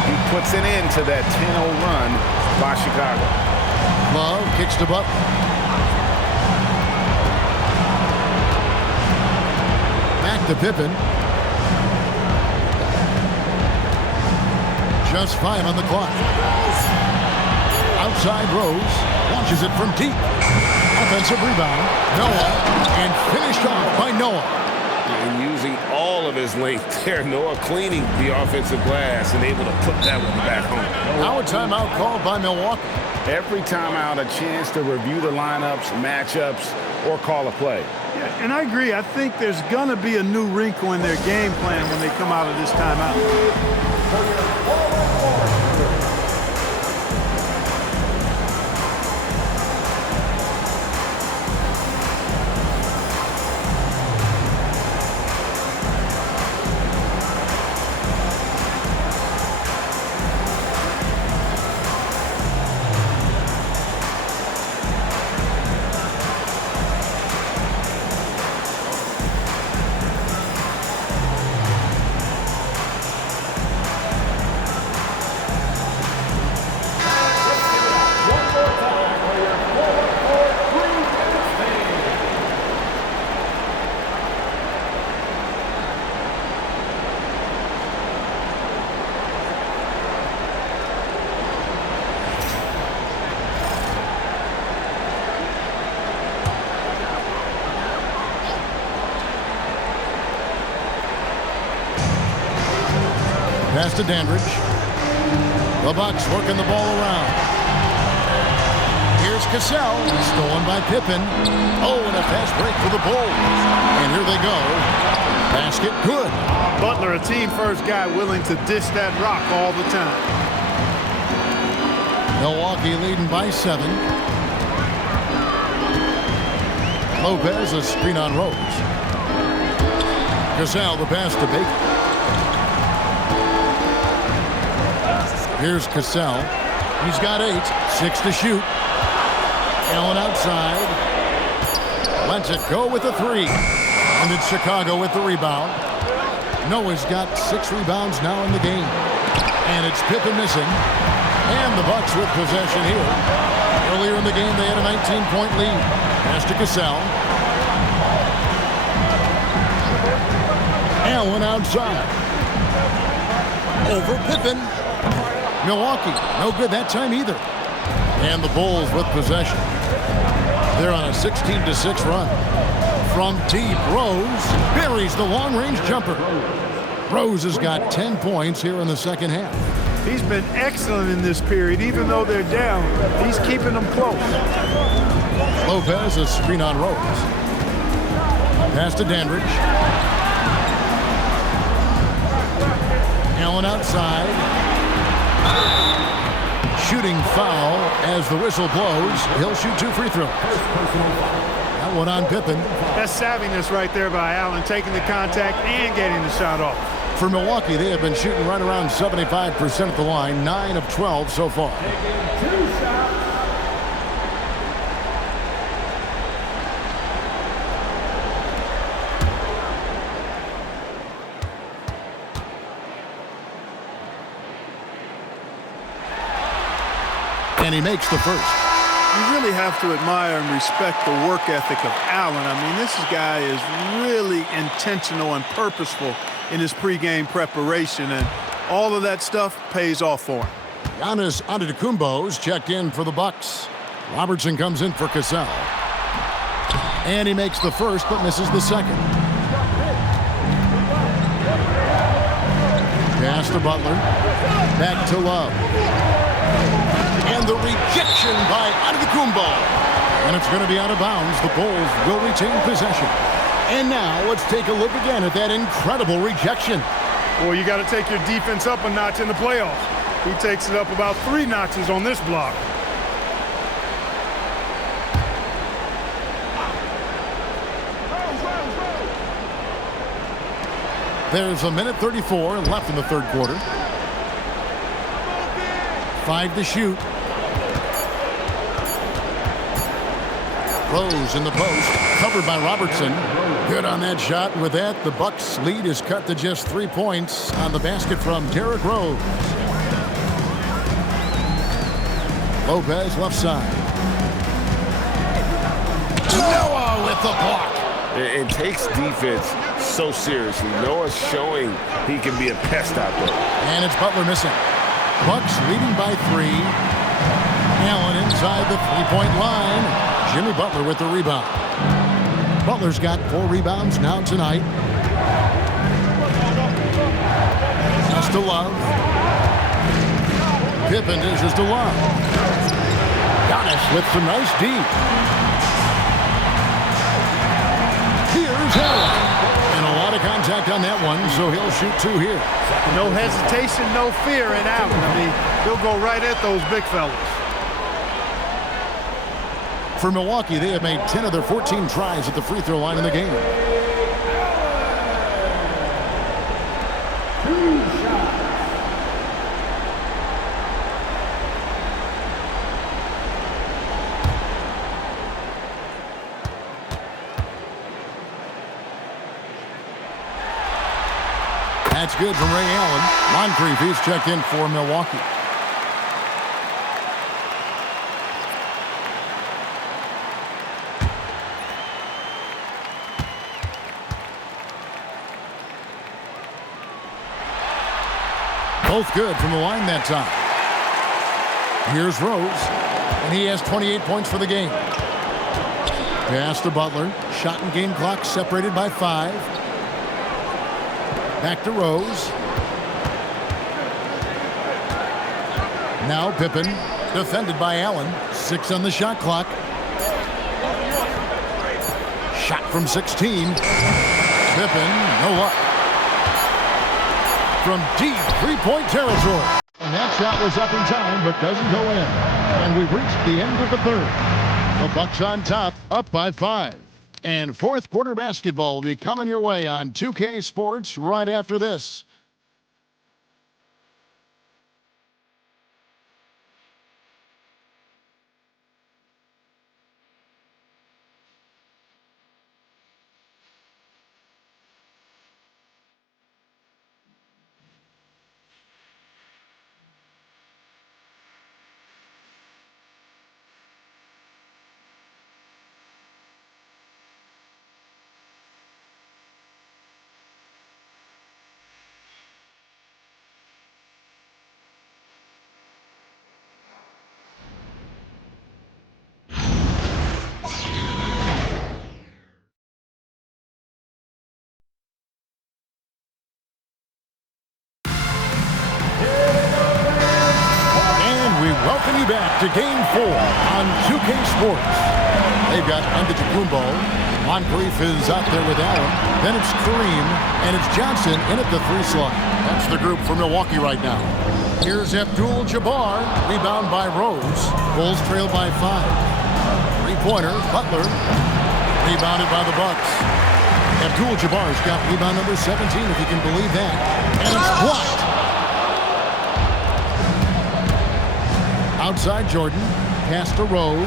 he puts an end to that 10-0 run by Chicago. Love kicks to Butler. Back to Pippen. Just 5 on the clock. Outside Rose. Launches it from deep. Offensive rebound. Noah. And finished off by Noah. And using all of his length there. Noah cleaning the offensive glass and able to put that one back home. Now a timeout called by Milwaukee. Every timeout, a chance to review the lineups, matchups, or call a play. Yeah, and I agree. I think there's going to be a new wrinkle in their game plan when they come out of this timeout. Pass to Dandridge. The Bucks working the ball around. Here's Cassell. Stolen by Pippen. Oh, and a fast break for the Bulls. And here they go. Basket good. Butler, a team-first guy willing to dish that rock all the time. Milwaukee leading by 7. Lopez, a screen on Rose. Cassell, the pass to Baker. Here's Cassell. He's got 8. 6 to shoot. Allen outside. Lets it go with a 3. And it's Chicago with the rebound. Noah's got 6 rebounds now in the game. And it's Pippen missing. And the Bucks with possession here. Earlier in the game, they had a 19-point lead. Pass to Cassell. Allen outside. Over Pippen. Milwaukee, no good that time either. And the Bulls with possession. They're on a 16-6 run. From deep, Rose buries the long-range jumper. Rose has got 10 points here in the second half. He's been excellent in this period, even though they're down. He's keeping them close. Lopez, a screen on Rose. Pass to Dandridge. Allen outside. Shooting foul as the whistle blows. He'll shoot 2 free throws. That one on Pippen. That's savviness right there by Allen, taking the contact and getting the shot off. For Milwaukee, they have been shooting right around 75% at the line, 9 of 12 so far. And he makes the first. You really have to admire and respect the work ethic of Allen. I mean, this guy is really intentional and purposeful in his pregame preparation, and all of that stuff pays off for him. Giannis Antetokounmpo's checked in for the Bucks. Robertson comes in for Cassell. And he makes the first but misses the second. Pass to Butler. Back to Love. And the rejection by Antetokounmpo. And it's going to be out of bounds. The Bulls will retain possession. And now let's take a look again at that incredible rejection. Well, you got to take your defense up a notch in the playoffs. He takes it up about 3 notches on this block. There's a minute 34 left in the third quarter. 5 to shoot. Rose in the post, covered by Robertson. Good on that shot. And with that, the Bucks' lead is cut to just 3 points on the basket from Derrick Rose. Lopez left side. Noah with the block. It takes defense so seriously. Noah's showing he can be a pest out there. And it's Butler missing. Bucks leading by 3. Allen inside the three-point line. Jimmy Butler with the rebound. Butler's got 4 rebounds now tonight. Pass to Love. Pippen dishes to Love. Giannis with some nice D. Here's Allen. And a lot of contact on that one, so he'll shoot 2 here. No hesitation, no fear in Allen. I mean, he'll go right at those big fellas. For Milwaukee, they have made 10 of their 14 tries at the free throw line in the game. That's good from Ray Allen. Moncrief, he's checked in for Milwaukee. Both good from the line that time. Here's Rose, and he has 28 points for the game. Pass to Butler. Shot and game clock separated by 5. Back to Rose. Now Pippen, defended by Allen. 6 on the shot clock. Shot from 16. Pippen, no luck. From deep three-point territory. And that shot was up in time, but doesn't go in. And we've reached the end of the third. The Bucks on top, up by 5. And fourth quarter basketball will be coming your way on 2K Sports right after this. Welcome you back to Game 4 on 2K Sports. They've got Antetokounmpo. Moncrief is out there with Allen. Then it's Kareem, and it's Johnson in at the 3 slot. That's the group for Milwaukee right now. Here's Abdul-Jabbar, rebound by Rose. Bulls trail by 5. Three-pointer, Butler, rebounded by the Bucks. Abdul-Jabbar's got rebound number 17, if you can believe that. And it's blocked. Outside Jordan, pass to Rose.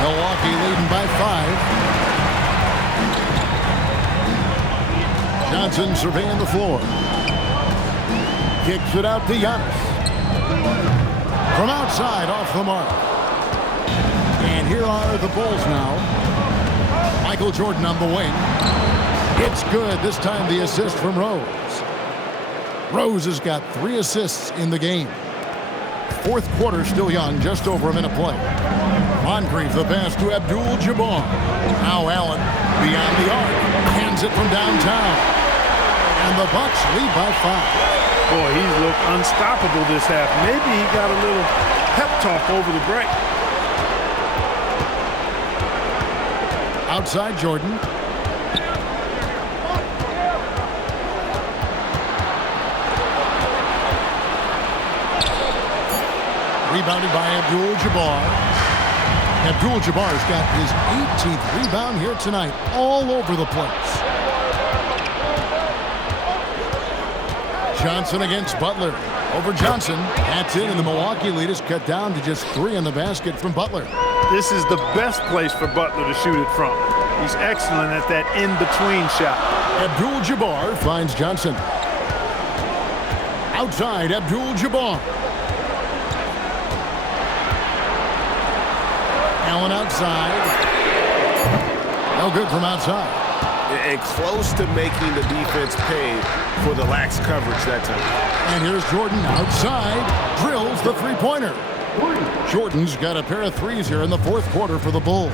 Milwaukee leading by 5. Johnson surveying the floor. Kicks it out to Giannis. From outside, off the mark. And here are the Bulls now. Michael Jordan on the wing. It's good. This time the assist from Rose. Rose has got 3 assists in the game. Fourth quarter still young, just over a minute play. Moncrief the pass to Abdul-Jabbar. Now Allen beyond the arc. Hands it from downtown. And the Bucks lead by 5. Boy, he's looked unstoppable this half. Maybe he got a little pep talk over the break. Outside Jordan. Rebounded by Abdul-Jabbar. Abdul-Jabbar's got his 18th rebound here tonight, all over the place. Johnson against Butler. Over Johnson. That's it, and the Milwaukee lead is cut down to just 3 in the basket from Butler. This is the best place for Butler to shoot it from. He's excellent at that in-between shot. Abdul-Jabbar finds Johnson. Outside, Abdul-Jabbar. Allen outside. No good from outside. And close to making the defense pay for the lax coverage that time. And here's Jordan outside. Drills the three-pointer. Jordan's got a pair of threes here in the fourth quarter for the Bulls.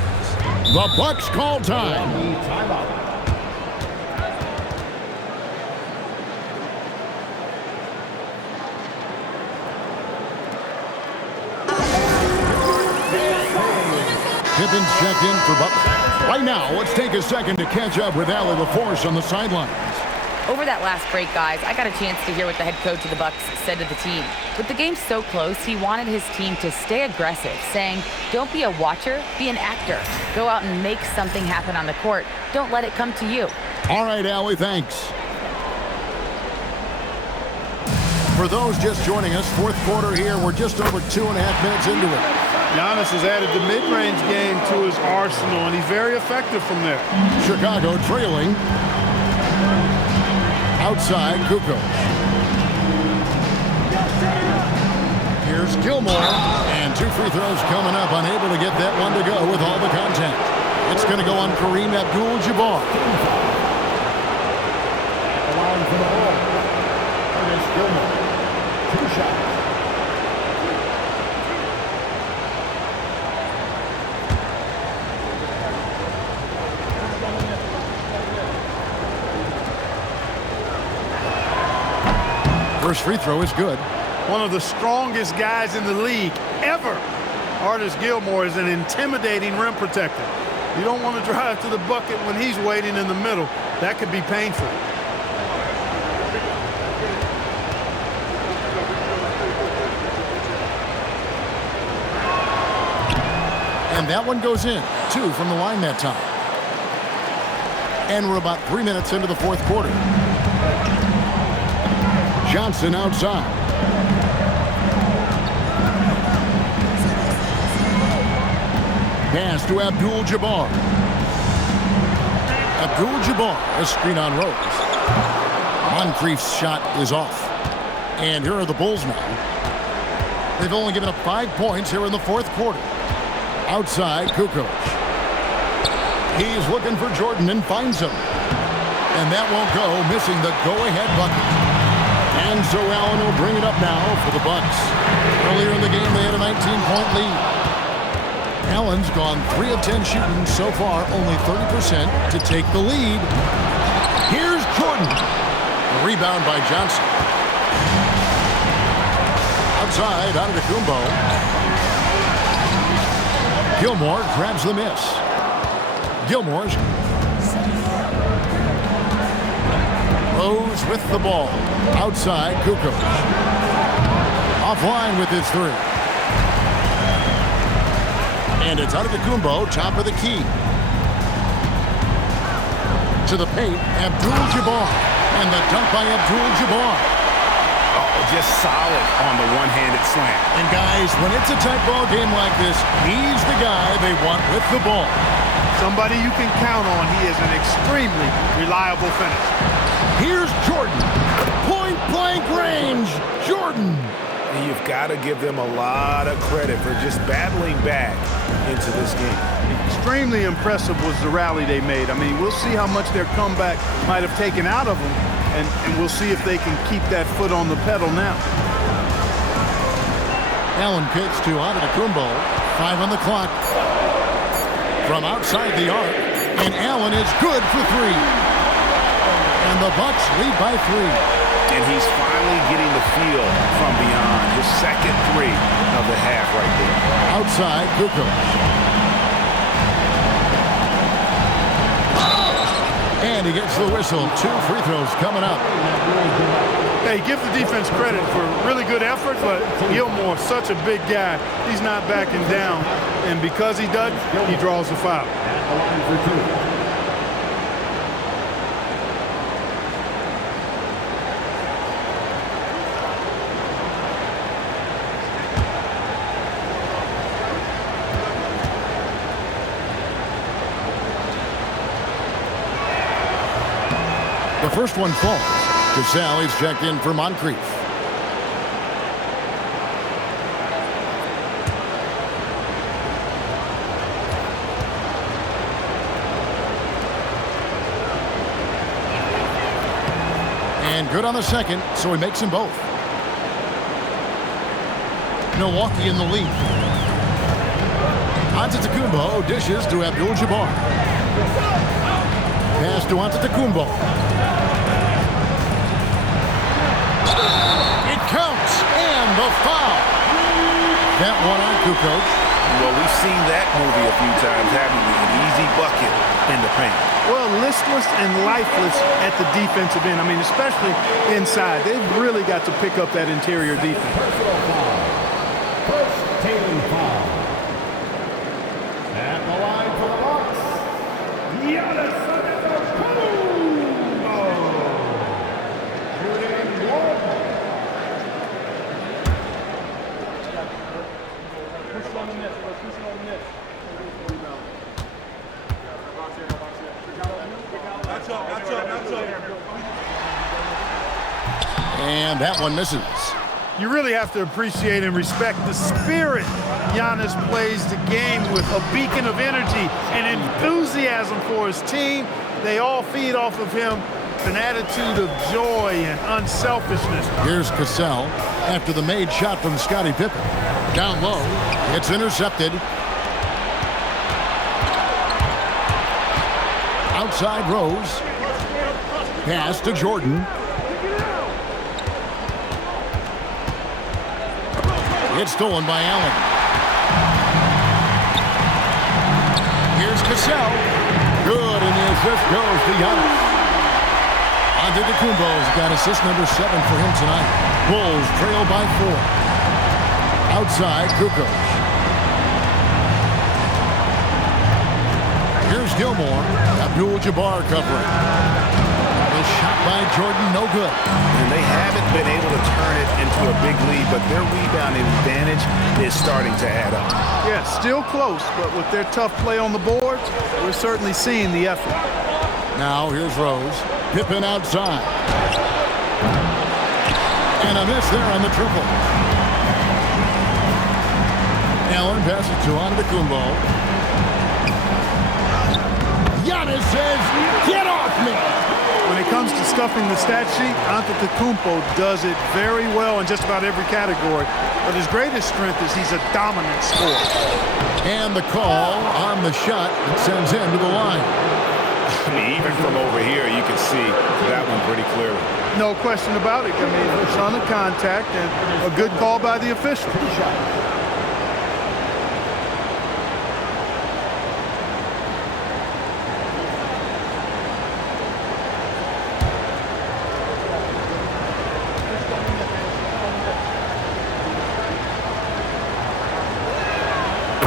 The Bucks call time. Pippin's checked in for Butler. Right now, let's take a second to catch up with Allie LaForce on the sidelines. Over that last break, guys, I got a chance to hear what the head coach of the Bucks said to the team. With the game so close, he wanted his team to stay aggressive, saying, don't be a watcher, be an actor. Go out and make something happen on the court. Don't let it come to you. All right, Allie, thanks. For those just joining us, fourth quarter here. We're just over 2.5 minutes into it. Giannis has added the mid-range game to his arsenal, and he's very effective from there. Chicago trailing. Outside, Kukoc. Here's Gilmore. And 2 free throws coming up. Unable to get that one to go with all the contact. It's going to go on Kareem Abdul-Jabbar. The line for the ball. Ernest Gilmore. 2 shots. First free throw is good. One of the strongest guys in the league ever. Artis Gilmore is an intimidating rim protector. You don't want to drive to the bucket when he's waiting in the middle. That could be painful. And that one goes in. 2 from the line that time. And we're about 3 minutes into the fourth quarter. Johnson outside. Pass to Abdul-Jabbar. Abdul-Jabbar, a screen on Rose. Moncrief's shot is off. And here are the Bulls now. They've only given up 5 points here in the fourth quarter. Outside, Kukoc. He's looking for Jordan and finds him. And that won't go, missing the go-ahead bucket. And so Allen will bring it up now for the Bucks. Earlier in the game, they had a 19-point lead. Allen's gone 3 of 10 shooting so far, only 30% to take the lead. Here's Jordan. A rebound by Johnson. Outside, Antetokounmpo. Gilmore grabs the miss. Gilmore's. Rose with the ball. Outside, Kukoc. Offline with his 3. And it's Antetokounmpo, top of the key. To the paint, Abdul-Jabbar. And the dunk by Abdul-Jabbar. Oh, just solid on the one-handed slam. And guys, when it's a tight ball game like this, he's the guy they want with the ball. Somebody you can count on. He is an extremely reliable finisher. Here's Jordan. Point-blank range. Jordan. And you've got to give them a lot of credit for just battling back into this game. Extremely impressive was the rally they made. I mean, we'll see how much their comeback might have taken out of them, and we'll see if they can keep that foot on the pedal now. Allen kicks to Antetokounmpo. 5 on the clock. From outside the arc, and Allen is good for 3. And the Bucks lead by 3. And he's finally getting the feel from beyond. His second 3 of the half right there. Outside, Kukoc. And he gets the whistle. 2 free throws coming up. Hey, give the defense credit for really good effort, but Gilmore, such a big guy, he's not backing down. And because he doesn't, he draws the foul. The first one falls. Cassell is checked in for Moncrief. And good on the second, so he makes them both. Milwaukee in the lead. Antetokounmpo dishes to Abdul-Jabbar. Pass to Antetokounmpo. It counts, and the foul. That one on Kukoc. Well, we've seen that movie a few times, haven't we? An easy bucket in the paint. Well, listless and lifeless at the defensive end. I mean, especially inside. They've really got to pick up that interior defense. Personal foul. First team foul. At the line for the Bucks, Giannis Antetokounmpo. Shooting 1. And that one misses. You really have to appreciate and respect the spirit Giannis plays the game with, a beacon of energy and enthusiasm for his team. They all feed off of him, an attitude of joy and unselfishness. Here's Cassell after the made shot from Scottie Pippen. Down low, it's intercepted. Outside Rose. Pass to Jordan. It's stolen by Allen. Here's Cassell. Good, and the assist goes to Giannis. Antetokounmpo's got assist number 7 for him tonight. Bulls trail by 4. Outside, Kukoc. Here's Gilmore. Abdul-Jabbar covering. The shot by Jordan, no good. And they haven't been able to turn it into a big lead, but their rebounding advantage is starting to add up. Yeah, still close, but with their tough play on the boards, we're certainly seeing the effort. Now here's Rose. Pippen outside. And a miss there on the triple. Allen passes to Antetokounmpo. Giannis says, "Get off me!" When it comes to stuffing the stat sheet, Antetokounmpo does it very well in just about every category. But his greatest strength is he's a dominant scorer. And the call on the shot that sends him to the line. I mean, even from over here, you can see that one pretty clearly. No question about it. I mean, a ton of contact and a good call by the official.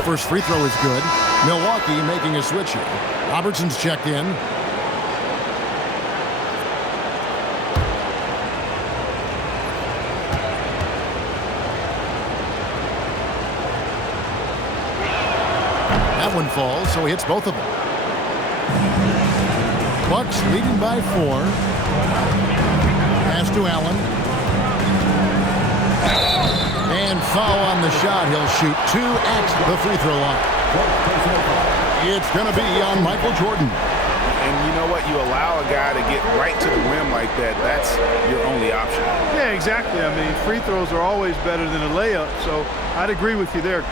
First free throw is good. Milwaukee making a switch here. Robertson's checked in. That one falls, so he hits both of them. Bucks leading by 4. Pass to Allen. And foul on the shot. He'll shoot 2 at the free throw line. It's going to be on Michael Jordan. And you know what? You allow a guy to get right to the rim like that. That's your only option. Yeah, exactly. I mean, free throws are always better than a layup, so I'd agree with you there.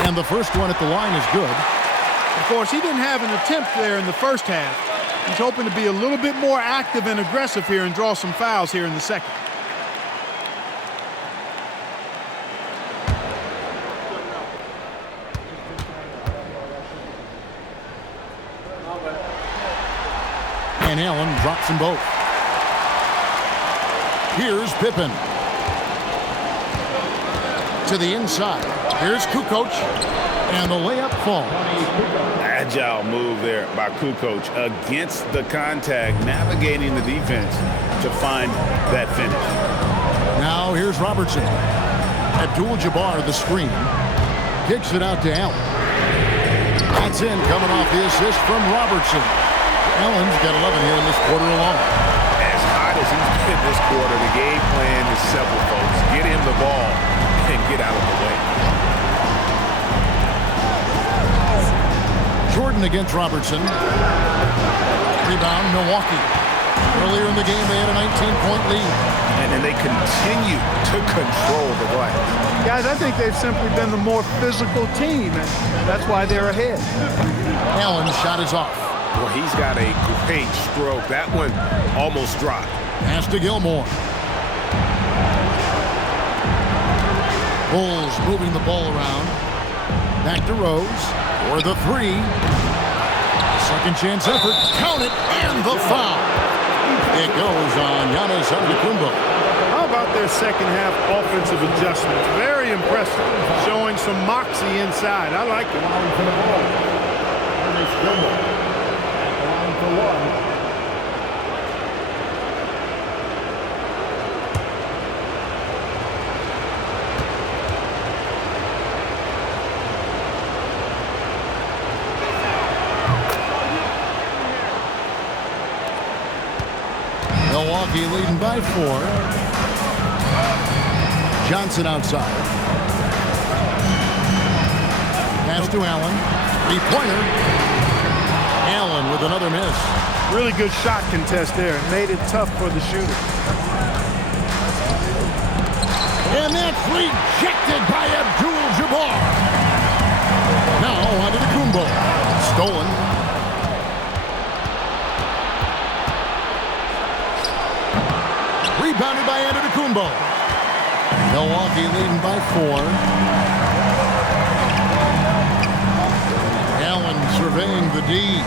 And the first one at the line is good. Of course, he didn't have an attempt there in the first half. He's hoping to be a little bit more active and aggressive here and draw some fouls here in the second. And Allen drops them both. Here's Pippen. To the inside. Here's Kukoc. And the layup falls. Agile move there by Kukoc against the contact, navigating the defense to find that finish. Now here's Robertson. Abdul-Jabbar the screen. Kicks it out to Allen. That's in, coming off the assist from Robertson. Allen's got 11 here in this quarter alone. As hot as he's been this quarter, the game plan is simple, folks. Get him the ball and get out of the way. Jordan against Robertson. Rebound, Milwaukee. Earlier in the game, they had a 19-point lead. And then they continue to control the glass. Guys, I think they've simply been the more physical team, and that's why they're ahead. Allen's shot is off. Well, he's got a great stroke. That one almost dropped. Pass to Gilmore. Bulls moving the ball around. Back to Rose for the three. Second chance effort. Count it, and the foul. It goes on Giannis Antetokounmpo. How about their second half offensive adjustments? Very impressive. Showing some moxie inside. I like it. Milwaukee leading by 4. Johnson outside. Pass to Allen. Three-pointer. Allen with another miss. Really good shot contest there. It made it tough for the shooter. And that's rejected by Abdul-Jabbar. Now onto the Kumbo. Stolen. Rebounded by Antetokounmpo. Milwaukee leading by 4. Allen surveying the D.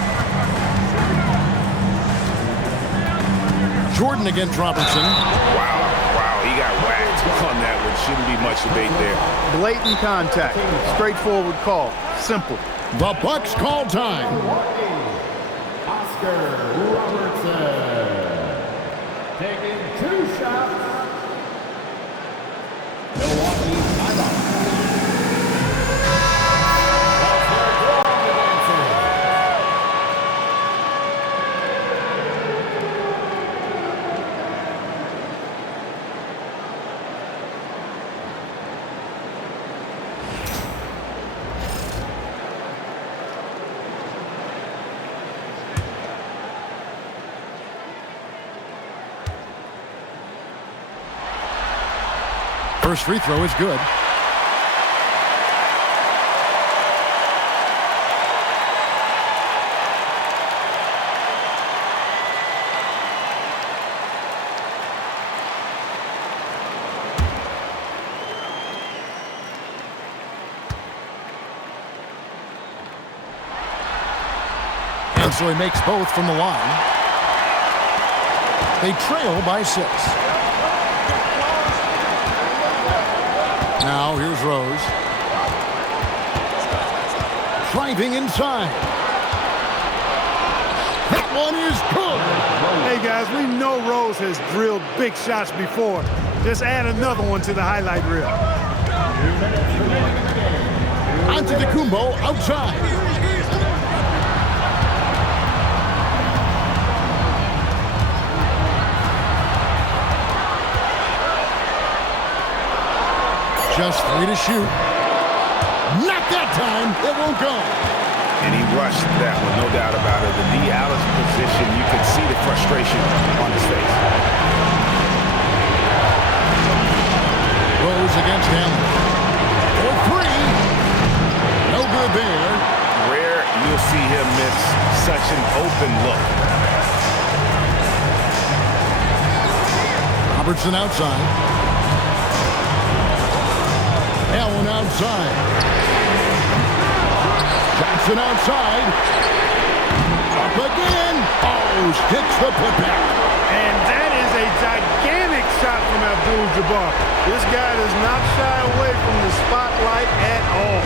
Jordan against Robertson. Wow, he got whacked on that one. Shouldn't be much debate there. Blatant contact. Straightforward call. Simple. The Bucks call time. Oscar Robertson taking 2 shots. Milwaukee timeout. First free throw is good. And so he makes both from the line. They trail by 6. Now here's Rose. Driving inside. That one is good. Hey, guys, we know Rose has drilled big shots before. Just add another one to the highlight reel. Antetokounmpo outside. Just 3 to shoot. Not that time. It won't go. And he rushed that one, no doubt about it. The knee out of position, you can see the frustration on his face. Rose against Allen. For 3. No good there. Rare you'll see him miss such an open look. Robertson outside. Allen outside. Johnson outside. Up again. Oh, hits the putback. And that is a gigantic shot from Abdul-Jabbar. This guy does not shy away from the spotlight at all.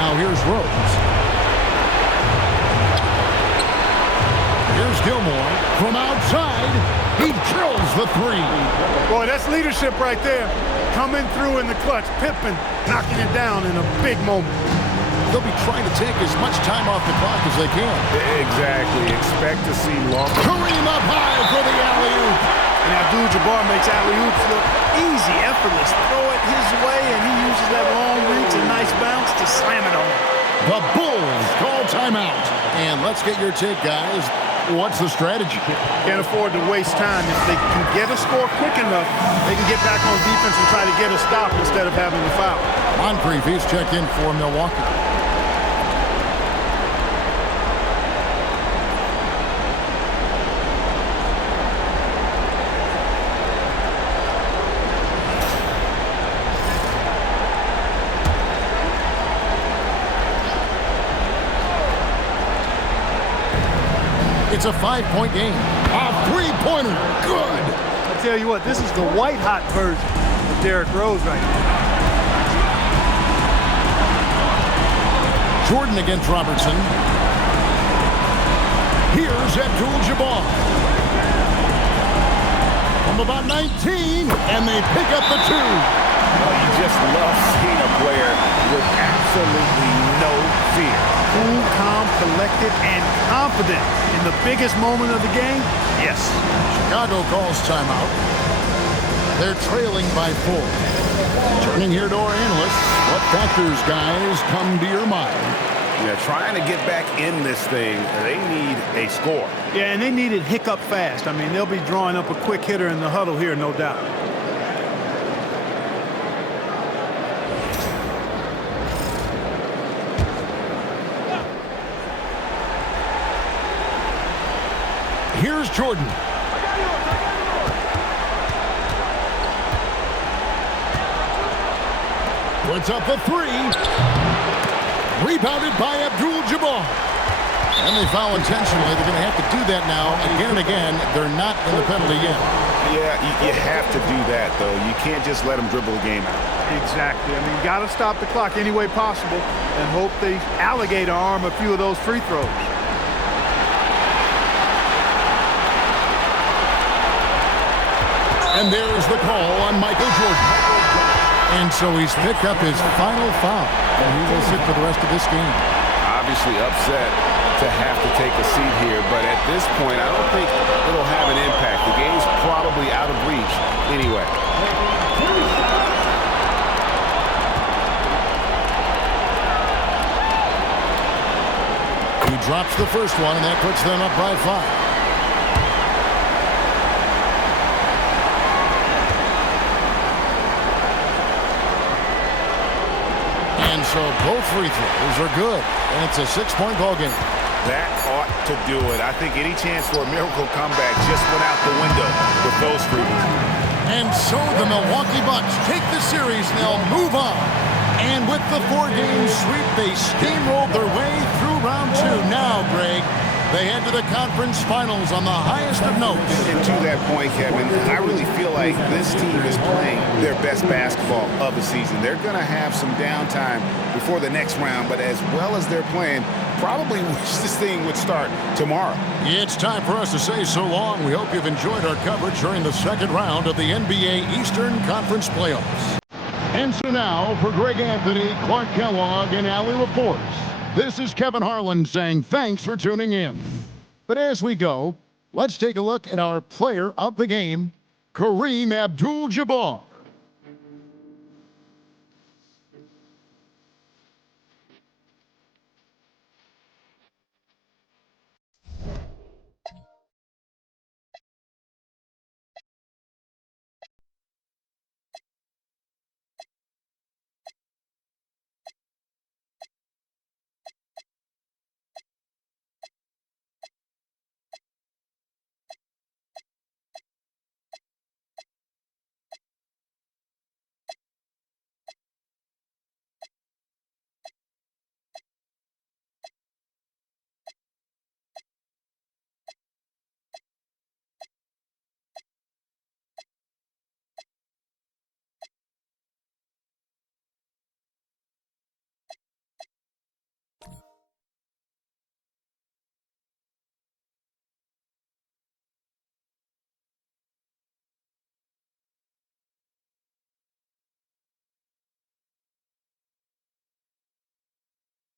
Now here's Rose. Here's Gilmore from outside. He drills the 3. Boy, that's leadership right there. Coming through in the clutch. Pippen knocking it down in a big moment. They'll be trying to take as much time off the clock as they can. Exactly. Expect to see long. Kareem up high for the alley-oop. And Abdul-Jabbar makes alley-oops look easy, effortless. Throw it his way, and he uses that long reach and nice bounce to slam it on. The Bulls call timeout. And let's get your take, guys. What's the strategy? Can't afford to waste time. If they can get a score quick enough, they can get back on defense and try to get a stop instead of having to foul. Moncrief, he's checked in for Milwaukee. It's a 5-point game. A 3-pointer. Good. I tell you what, this is the white-hot version of Derrick Rose right now. Jordan against Robertson. Here's Abdul-Jabbar. From about 19, and they pick up the 2. Oh, you just love seeing a player with absolutely no fear. Cool, calm, collected, and confident in the biggest moment of the game. Yes. Chicago calls timeout. They're trailing by 4. Turning here to our analysts. What factors, guys, come to your mind? Yeah, trying to get back in this thing, they need a score. Yeah, and they need it hiccup fast. I mean, they'll be drawing up a quick hitter in the huddle here, no doubt. Here's Jordan. Puts up a 3. Rebounded by Abdul-Jabbar. And they foul intentionally. They're going to have to do that now again and again. They're not in the penalty yet. Yeah, you have to do that, though. You can't just let them dribble the game out. Exactly. I mean, you got to stop the clock any way possible and hope they alligator arm a few of those free throws. And there's the call on Michael Jordan. And so he's picked up his final foul. And he will sit for the rest of this game. Obviously upset to have to take a seat here, but at this point, I don't think it'll have an impact. The game's probably out of reach anyway. He drops the first one, and that puts them up by 5. And so both free throws are good, and it's a 6-point ball game. That ought to do it. I think any chance for a miracle comeback just went out the window with those free throws. And so the Milwaukee Bucks take the series, and they'll move on. And with the 4-game sweep, they steamrolled their way through round 2. Now, Greg, they head to the conference finals on the highest of notes. And to that point, Kevin, I really feel like this team is playing their best basketball of the season. They're going to have some downtime before the next round, but as well as they're playing, probably wish this thing would start tomorrow. It's time for us to say so long. We hope you've enjoyed our coverage during the second round of the NBA Eastern Conference Playoffs. And so now, for Greg Anthony, Clark Kellogg, and Allie Laporte, this is Kevin Harlan saying thanks for tuning in. But as we go, let's take a look at our player of the game, Kareem Abdul-Jabbar.